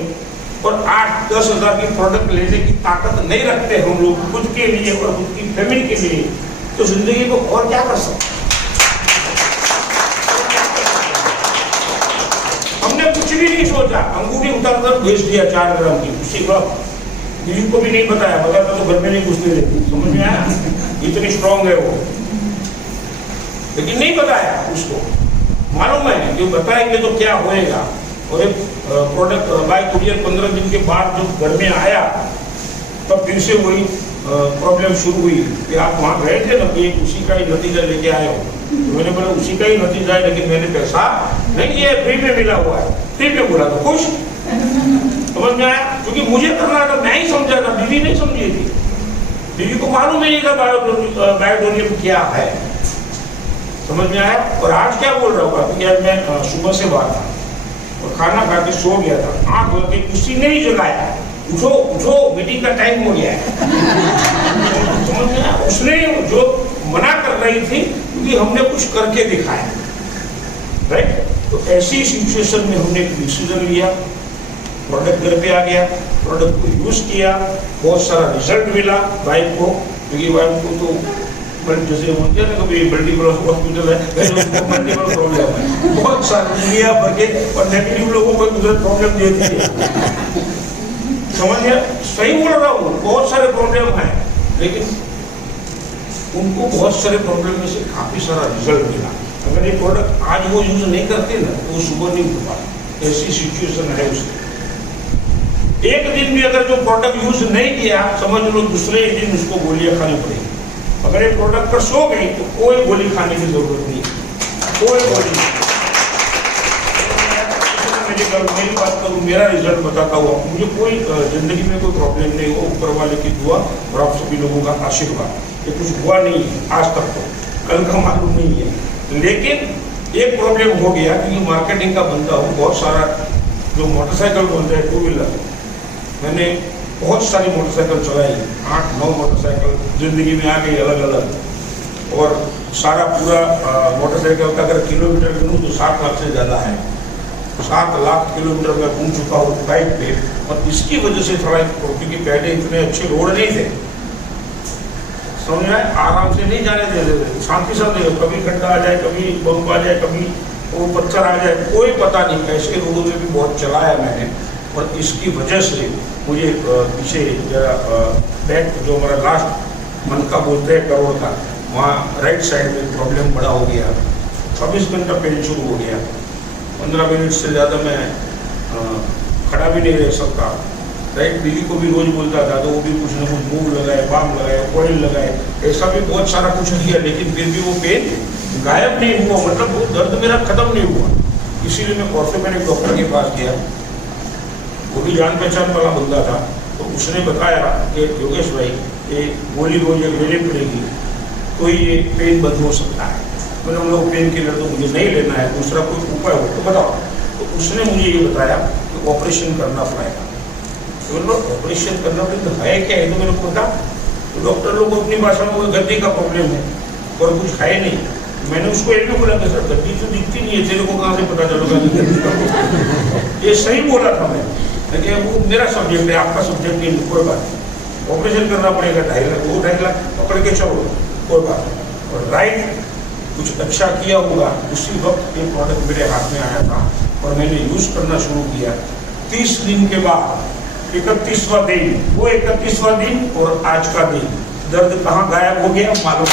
और 8-10 हज़ार की प्रोडक्ट लेने की ताकत नहीं रखते हम लोग खुद के लिए और खुद की फैमिली के लिए, तो जिंदगी को और क्या कर सकते। हमने कुछ भी नहीं सोचा, अंगूठी उतारकर भेज दिया 4 ग्राम की, उसी वक्त बीवी को भी नहीं बताया, बताता तो घर में नहीं घुसने देती। समझ में आया? इतनी स्ट्रांग है वो, लेकिन नहीं बताया उसको, मालूम है कि बताएंगे तो क्या होएगा। और एक प्रोडक्ट बाय कुरियर 15 दिन के बाद जब घर में आया तब फिर से वही प्रॉब्लम शुरू हुई कि आप वहाँ गए थे ना, कि उसी का ही नतीजा लेके आए हो। तो मैंने बोला उसी का ही नतीजा है, लेकिन मैंने पैसा नहीं लिया, फ्री में मिला हुआ है, फ्री में बोला तो खुश। समझ में आया? क्योंकि मुझे करना था, मैं ही समझा था, बीवी नहीं समझी थी, बीवी को मालूम ही नहीं था बायोटोनियम क्या है। समझ में आया? और आज क्या बोल रहा हूँ, क्या मैं सुबह से बाहर था और खाना खा के सो गया था, आँख खोल के किसी ने ही जगाया, उठो उठो मीटिंग का टाइम हो गया है। समझ में आया? उसने जो मना कर रही थी क्योंकि हमने कुछ करके दिखाया, राइट। तो ऐसी सिचुएशन में हमने एक डिसीजन लिया, प्रोडक्ट घर पे आ गया, प्रोडक्ट को यूज किया, बहुत सारा रिजल्ट मिला वाइफ को, क्योंकि वाइफ को तो जैसे बोलते हैं ना कभी मल्टीपल हॉस्पिटल है, मल्टीपल प्रॉब्लम है, बहुत सारी दुनिया भर के और नेगेटिव लोगों को दूसरे प्रॉब्लम देती है। समझ गया? सही बोल रहा हूँ, बहुत सारे प्रॉब्लम हैं, लेकिन उनको बहुत सारे प्रॉब्लम में से काफी सारा रिजल्ट मिला। अगर ये प्रोडक्ट आज वो यूज नहीं करते ना तो वो सुबह नहीं उठ पाते, ऐसी सिचुएशन है उसकी। एक दिन भी अगर जो प्रोडक्ट यूज नहीं किया, समझ लो दूसरे दिन उसको गोलियां खानी पड़ेगी। अगर ये प्रोडक्ट पर सो गई तो कोई गोली खाने की जरूरत नहीं, कोई गोली नहीं। मेरी बात करूँ, मेरा रिजल्ट बताता हुआ, मुझे कोई जिंदगी में कोई प्रॉब्लम नहीं हुआ, ऊपर वाले की दुआ और आप सभी लोगों का आशीर्वाद, ये कुछ हुआ नहीं है आज तक, तो कल का मालूम नहीं है। लेकिन एक प्रॉब्लम हो गया कि मार्केटिंग का बंदा हूँ, बहुत सारा जो मोटरसाइकिल बोलते हैं टू व्हीलर, मैंने बहुत सारी मोटरसाइकिल चलाई, 8-9 मोटरसाइकिल जिंदगी में आ गई अलग अलग, और सारा पूरा मोटरसाइकिल का अगर किलोमीटर गिनूँ तो 7 लाख से ज़्यादा है। 7 लाख किलोमीटर मैं घूम चुका हूँ बाइक पे, और इसकी वजह से थोड़ा, क्योंकि पहले इतने अच्छे रोड नहीं थे, समझ में आराम से नहीं जाने देते थे, शांति से, कभी खड्डा आ जाए, कभी बम्प आ जाए, कभी वो पत्थर आ जाए, कोई पता नहीं। ऐसे रोडों में भी बहुत चलाया मैंने, और इसकी वजह से मुझे पीछे बैक जो हमारा लास्ट मंथ का बोलते हैं करोड़ का, वहाँ राइट साइड में प्रॉब्लम बड़ा हो गया, 24 घंटा पेन शुरू हो गया, 15 मिनट से ज़्यादा मैं खड़ा भी नहीं रह सकता। राइट, बीवी को भी रोज बोलता था, तो वो भी कुछ ना कुछ मूव लगाए, बाम लगाए, ऑयल लगाए, ऐसा भी बहुत सारा कुछ किया, लेकिन फिर भी वो पेन गायब नहीं हुआ, मतलब वो दर्द मेरा खत्म नहीं हुआ। इसीलिए मैं ऑर्थोपेडिक डॉक्टर के पास गया, वो भी जान पहचान वाला बंदा था, तो उसने बताया कि योगेश भाई, ये गोली रोज लेनी पड़ेगी तो ये पेन बंद हो सकता है। मैंने हम लोग पेन किलर तो मुझे नहीं लेना है, दूसरा कोई उपाय हो तो बताओ। तो उसने मुझे ये बताया कि ऑपरेशन करना पड़ेगा। तो ऑपरेशन करना पड़ेगा, है क्या है तो मैंने पता, तो डॉक्टर लोग अपनी भाषा में गद्दी का प्रॉब्लम है और कुछ है नहीं। मैंने उसको ये भी बोला कि सर गद्दी तो दिखती नहीं है, तेरे को कहाँ से पता चलेगा कि गद्दी का प्रॉब्लम। ये सही बोला था मैं, लेकिन वो मेरा सब्जेक्ट है, आपका सब्जेक्ट नहीं, कोई बात नहीं। ऑपरेशन करना पड़ेगा, 2.5 लाख, 2.5 लाख पकड़ के चलो, कोई बात नहीं। और राइट कुछ अच्छा किया होगा, उसी वक्त ये प्रोडक्ट मेरे हाथ में आया था और मैंने यूज़ करना शुरू किया। 30 दिन के बाद 31वां दिन, वो 31वां दिन और आज का दिन, दर्द कहाँ गायब हो गया मालूम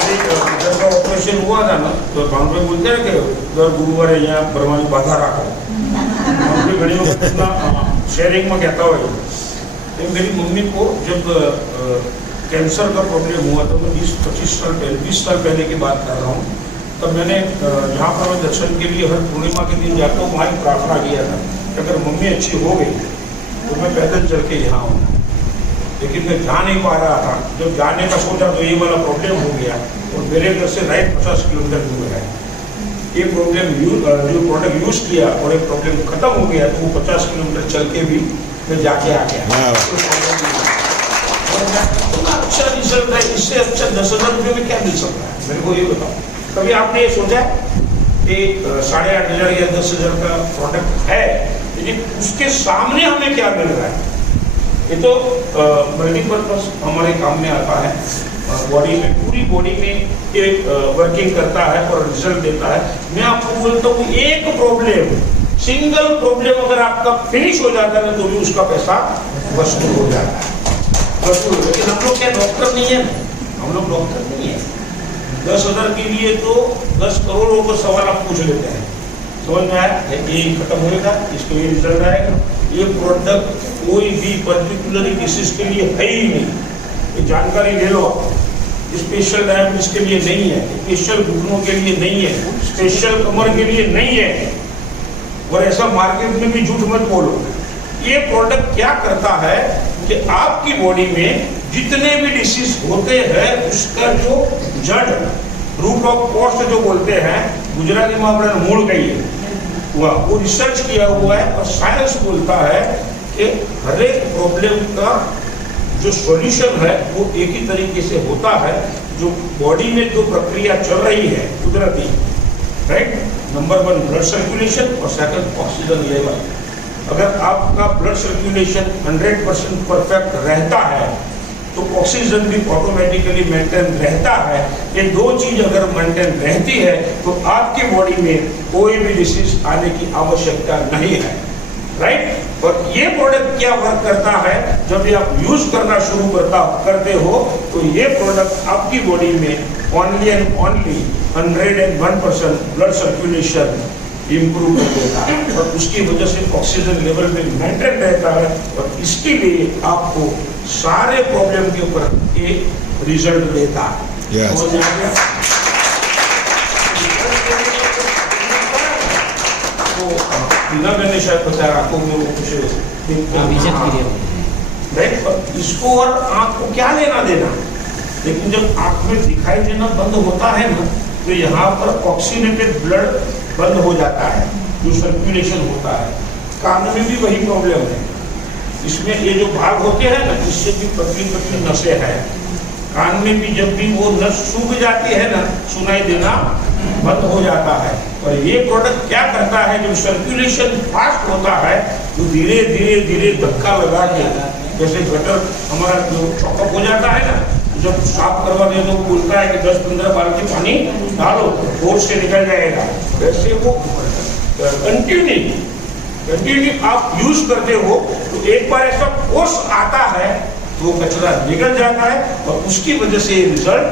नहीं। जब का ऑपरेशन हुआ था ना, तो भांग में बोलते हैं कि दर गुरुवार यहाँ परमानी बाधा रखो, अपनी घड़ियों को कितना शेयरिंग में कहता हुआ। तो मेरी मम्मी को जब कैंसर का प्रॉब्लम हुआ था, मैं 20 साल पहले की बात कर रहा हूँ, तब मैंने जहाँ पर मैं दर्शन के लिए हर पूर्णिमा के दिन जाता हूँ, वहाँ ही प्रार्थना किया था कि अगर मम्मी अच्छी हो गई तो मैं पैदल चल के यहाँ आऊँ, लेकिन मैं जा नहीं पा रहा था। जब जाने का सोचा तो ये वाला प्रॉब्लम हो गया, और मेरे घर से राइट 50 किलोमीटर दूर है। ये प्रॉब्लम जो प्रोडक्ट यूज़ किया और एक प्रॉब्लम खत्म हो गया, तो वो 50 किलोमीटर चल के भी मैं जाके आ गया। अच्छा रिजल्ट है, इससे अच्छा 10,000 रुपये में क्या मिल सकता है, मेरे को ये बताओ। कभी आपने ये सोचा कि 8,500 या 10,000 का प्रोडक्ट है, लेकिन उसके सामने हमें क्या मिल रहा है? ये तो मल्टीपर्पज हमारे काम में आता है, बॉडी में, पूरी बॉडी में ये वर्किंग करता है और रिजल्ट देता है। मैं आपको बोलता हूँ, एक प्रॉब्लम, सिंगल प्रॉब्लम अगर आपका फिनिश हो जाता है ना, तो भी उसका पैसा वसूल हो जाता है, वसूल। लेकिन हम लोग क्या डॉक्टर नहीं है, हम लोग डॉक्टर नहीं है। 10,000 के लिए तो 10 करोड़ों को सवाल आप पूछ लेते हैं, समझ में आया? ये खत्म होगा, इसके लिए रिजल्ट आएगा। ये प्रोडक्ट कोई भी पर्टिकुलर डिसीज के लिए है ही नहीं, ये जानकारी ले लो। स्पेशल डायबिटीज के लिए नहीं है, स्पेशल घुटनों के लिए नहीं है, स्पेशल कमर के लिए नहीं है, और ऐसा मार्केट में भी झूठ मत बोलो। ये प्रोडक्ट क्या करता है कि आपकी बॉडी में जितने भी डिसीज होते हैं, उसका जो जड़, रूट ऑफ कॉस्ट जो बोलते हैं, गुजराती में अपना मूल कहिए, वो रिसर्च किया हुआ है। और साइंस बोलता है कि हर एक प्रॉब्लम का जो सॉल्यूशन है वो एक ही तरीके से होता है। जो बॉडी में जो प्रक्रिया चल रही है कुदरती, राइट, नंबर 1 ब्लड सर्कुलेशन और सेकंड ऑक्सीजन लेवल। अगर आपका ब्लड सर्कुलेशन 100% परफेक्ट रहता है तो ऑक्सीजन भी ऑटोमेटिकली मेंटेन रहता है। ये दो चीज अगर मेंटेन रहती है तो आपकी बॉडी में कोई भी डिसीज आने की आवश्यकता नहीं है, राइट। और ये प्रोडक्ट क्या वर्क करता है, जब भी आप यूज करना शुरू करते हो तो ये प्रोडक्ट आपकी बॉडी में only and only 101% blood circulation improve कर देता है और उसकी वजह से ऑक्सीजन लेवल में मेंटेन रहता है और इसके लिए आपको सारे प्रॉब्लम के ऊपर ये रिजल्ट देता है। Yes. समझ में आ गया? तो बिना मैंने शायद बताया आपको में वो कुछ विजन पीरियड राइट, और इसको और आँख को क्या लेना देना, लेकिन जब आँख में दिखाई देना बंद होता है ना तो यहाँ पर ऑक्सीनेटेड ब्लड बंद हो जाता है, जो सर्कुलेशन होता है। कान में भी वही प्रॉब्लम है, इसमें ये जो भाग होते हैं ना, इससे भी पतली पतली नसें हैं, कान में भी जब भी वो नस सूख जाती है ना, सुनाई देना बंद हो जाता है। और ये प्रोडक्ट क्या करता है, जब सर्कुलेशन फास्ट होता है तो धीरे धीरे धीरे धक्का लगा के, जैसे गटर हमारा जो चौकअप हो जाता है ना, जब साफ करवा दे तो बोलता है कि 10-15 बाल्टी पानी डालो फोर्स से निकल जाएगा, वैसे वो कंटिन्यू आप यूज करते हो तो एक बार ऐसा फोर्स आता है तो कचरा निकल जाता है और उसकी वजह से रिजल्ट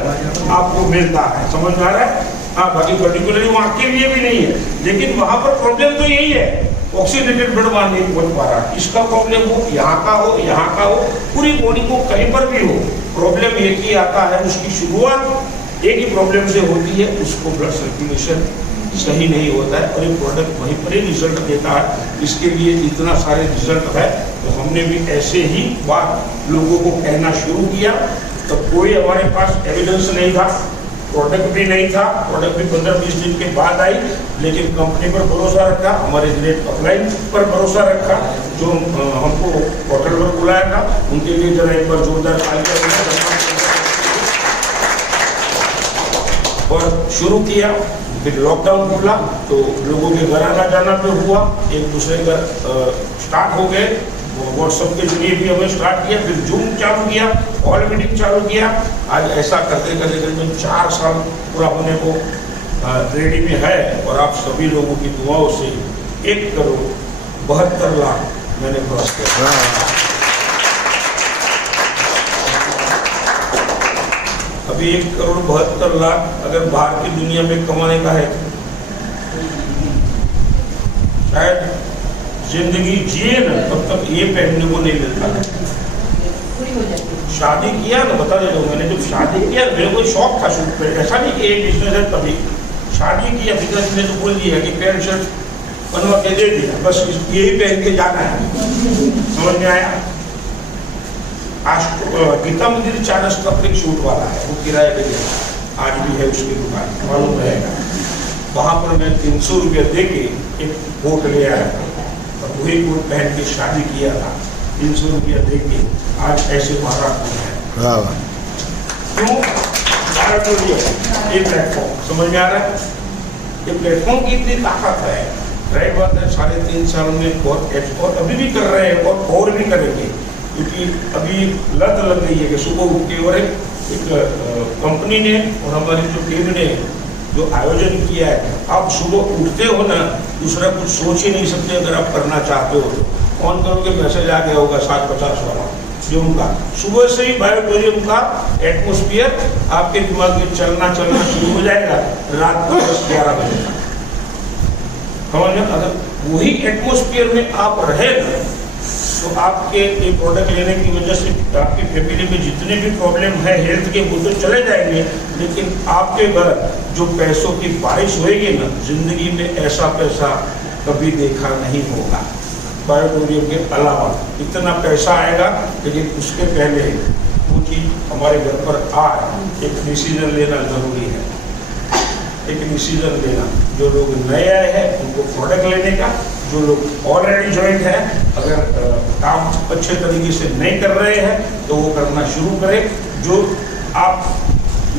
आपको मिलता है। समझ में आ रहा है? हाँ, बाकी पर्टिकुलरली वहाँ के लिए भी नहीं है, लेकिन वहाँ पर प्रॉब्लम तो यही है, ऑक्सीडेटेड ब्लड वहाँ नहीं पहुँच पा रहा। इसका प्रॉब्लम हो, यहाँ का हो, यहाँ का हो, पूरी बॉडी को कहीं पर भी हो, प्रॉब्लम एक ही आता है, उसकी शुरुआत एक ही प्रॉब्लम से होती है, उसको ब्लड सर्कुलेशन सही नहीं होता है और ये प्रोडक्ट वहीं पर ही रिजल्ट देता है। इसके लिए इतना सारे रिजल्ट है, तो हमने भी ऐसे ही बात लोगों को कहना शुरू किया। तो कोई हमारे पास एविडेंस नहीं था, प्रोडक्ट भी नहीं था, प्रोडक्ट भी 15-20 दिन के बाद आई, लेकिन कंपनी पर भरोसा रखा, हमारे ग्रेट अपलाइन पर भरोसा रखा, जो हमको होटल पर बुलाया था, उनके लिए जरा एक बार जोरदार तालियां और शुरू किया। फिर लॉकडाउन खुला तो लोगों के घर आना जाना भी हुआ, एक दूसरे का स्टार्ट हो गए, व्हाट्सएप के जरिए भी हमें स्टार्ट किया, फिर जूम चालू किया, ऑल मीटिंग चालू किया। आज ऐसा करते करते करीबन 4 साल पूरा होने को रेडी में है और आप सभी लोगों की दुआओं से 1,72,00,000 मैंने क्रॉस किया। अभी 1,72,00,000 अगर बाहर की दुनिया में कमाने का है, शायद जिंदगी जिए ना तब तक ये पहनने को नहीं मिलता है। शादी किया ना, बता देता हूँ, मैंने जब शादी किया मेरे को शौक था शूट पे, ऐसा नहीं कि एक बिजनेस है तभी शादी किया, बिजनेस ने तो बोल दिया कि पैंट शर्ट बनवा के दे दिया, बस यही पहन के जाना है। समझ में आया? आज गीता मंदिर 4 कपड़े एक शूट वाला है, वो किराए पे गया, आज भी है उसकी दुकान, मालूम रहेगा। वहाँ पर मैं 300 रुपया दे के एक कोट ले आया था और वही कोट पहन के शादी किया था, 300 रुपया दे के। आज ऐसे महाराष्ट्र में है, क्यों? ये प्लेटफॉर्म, समझ में आ रहा है? ये प्लेटफॉर्म की इतनी ताकत है, राइट बात है। 3.5 साल में बहुत एक्सपोर्ट अभी भी कर रहे हैं और भी करेंगे, क्योंकि अभी लत लग गई है कि सुबह उठ के, और एक कंपनी ने और हमारी जो टीम ने जो आयोजन किया है, आप सुबह उठते हो ना, दूसरा कुछ सोच ही नहीं सकते। अगर आप करना चाहते हो तो फोन करोगे, मैसेज आ गया होगा 750 वाला, जो उनका सुबह से ही बायोटोरियम का एटमोस्फियर आपके दिमाग में चलना शुरू हो जाएगा रात को 10-11 बजे तक। समझ में? अगर वही एटमोस्फियर में आप रहे ना, तो आपके ये प्रोडक्ट लेने की वजह से आपकी फैमिली में जितने भी प्रॉब्लम है हेल्थ के, वो तो चले जाएंगे, लेकिन आपके घर जो पैसों की बारिश होएगी ना, जिंदगी में ऐसा पैसा कभी देखा नहीं होगा। बायोटोरियम के अलावा इतना पैसा आएगा, लेकिन उसके पहले वो चीज़ हमारे घर पर आए, एक डिसीजन लेना जरूरी है। एक डिसीजन लेना, जो लोग नए आए हैं उनको प्रोडक्ट लेने का, जो लोग ऑलरेडी ज्वाइंट है, अगर काम अच्छे तरीके से नहीं कर रहे हैं तो वो करना शुरू करें। जो आप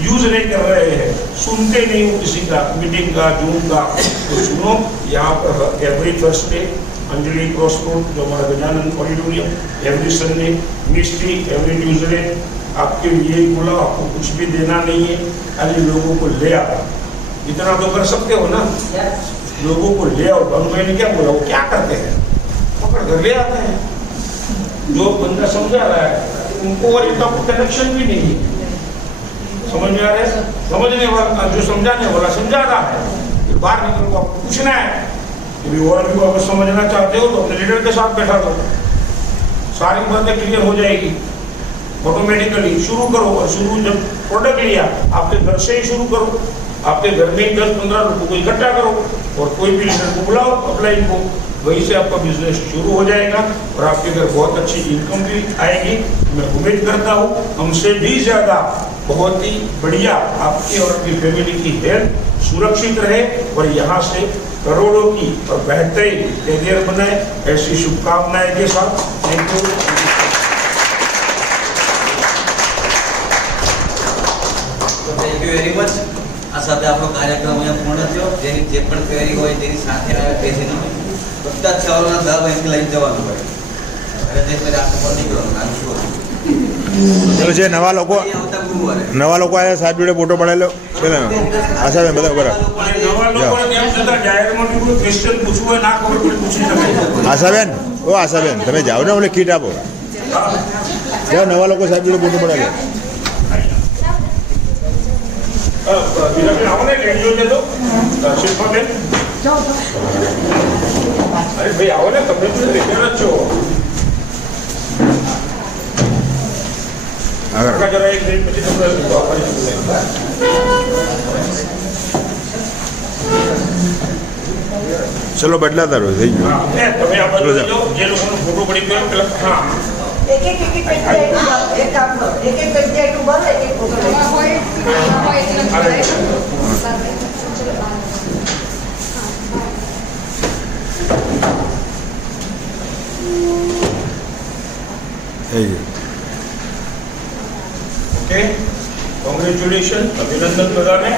यूज नहीं कर रहे हैं, सुनते नहीं हो किसी का मीटिंग का, जूम का, तो सुनो। यहाँ पर every Thursday Anjali cross road, जो हमारा Gajanan auditorium, every Sunday mystery, every Tuesday. आपके लिए बोला, आपको कुछ भी देना नहीं है, खाली लोगों को ले आओ। इतना तो कर सकते हो ना, लोगों को ले आओ। बंद ने क्या बोला, वो क्या करते हैं, पकड़ कर ले आते हैं। जो बंदा समझा रहा है उनको और इतना कनेक्शन भी नहीं है। समझ में आ रहा है? समझने वाला, जो समझाने वाला समझा रहा है, फिर बाहर निकल को आपको पूछना है कि और भी अगर समझना चाहते हो तो अपने लीडर के साथ बैठा दो, सारी बातें क्लियर हो जाएगी ऑटोमेटिकली। शुरू करो, और शुरू जब प्रोडक्ट लिया आपके घर से ही शुरू करो, आपके घर में ही 10-15 लोगों को इकट्ठा करो और कोई भी लीडर को बुलाओ, अपलाइन को, वहीं से आपका बिजनेस शुरू हो जाएगा और आपके घर बहुत अच्छी इनकम भी आएगी। मैं उम्मीद करता हूँ हमसे भी ज़्यादा बहुत ही बढ़िया आपकी और आपकी फैमिली की हेल्थ सुरक्षित रहे और यहाँ से करोड़ों की और बेहतरीन कैरियर बनाए, ऐसी शुभकामनाएं के साथ thank you. Thank you very much. આ સાથે આપણો કાર્યક્રમ અહીંયા પૂર્ણ થયો। જેની જે પણ ક્વેરી હોય તેની સાથે આવે બેસીને બધા જ સવાલોના જવાબ અહીંથી લઈને જવાનું હોય, અને તે પહેલાં આપણે પણ નીકળવાનું આમ શું ચલો જે નવા લોકો આવતા ગુરુવારે આવ્યા સાહેબ જોડે ફોટો પડાયેલો છે ને, આશા બેન બધા બરાબર, નવા લોકોને તેમ છતાં જાહેરમાં કોઈ ક્વેશ્ચન પૂછવું હોય ના ખબર પડે પૂછી શકે। આશાબેન, ઓ આશાબેન તમે જાઓ ને ઓલે કીટ આપો, જાઓ નવા લોકો સાહેબ જોડે ફોટો પડાયેલો। બીરાબેન આવો ને લેજો છે તો શિલ્પાબેન, અરે ભાઈ આવો ને, તમે તો રેગ્યુલર જ છો। જરા એક મિનિટ પછી તમને ચલો બદલાતા રહો, થઈ ગયું। તમે આ બાજુ જો જે લોકોનો ફોટો પડી ગયો પેલા, હા એક એક કામ કરો, એક જગ્યાએ તું ભરો, એક ફોટો લઈ થઈ ગયું। ઓકે, કોંગ્રેચ્યુલેશન, અભિનંદન બધાને।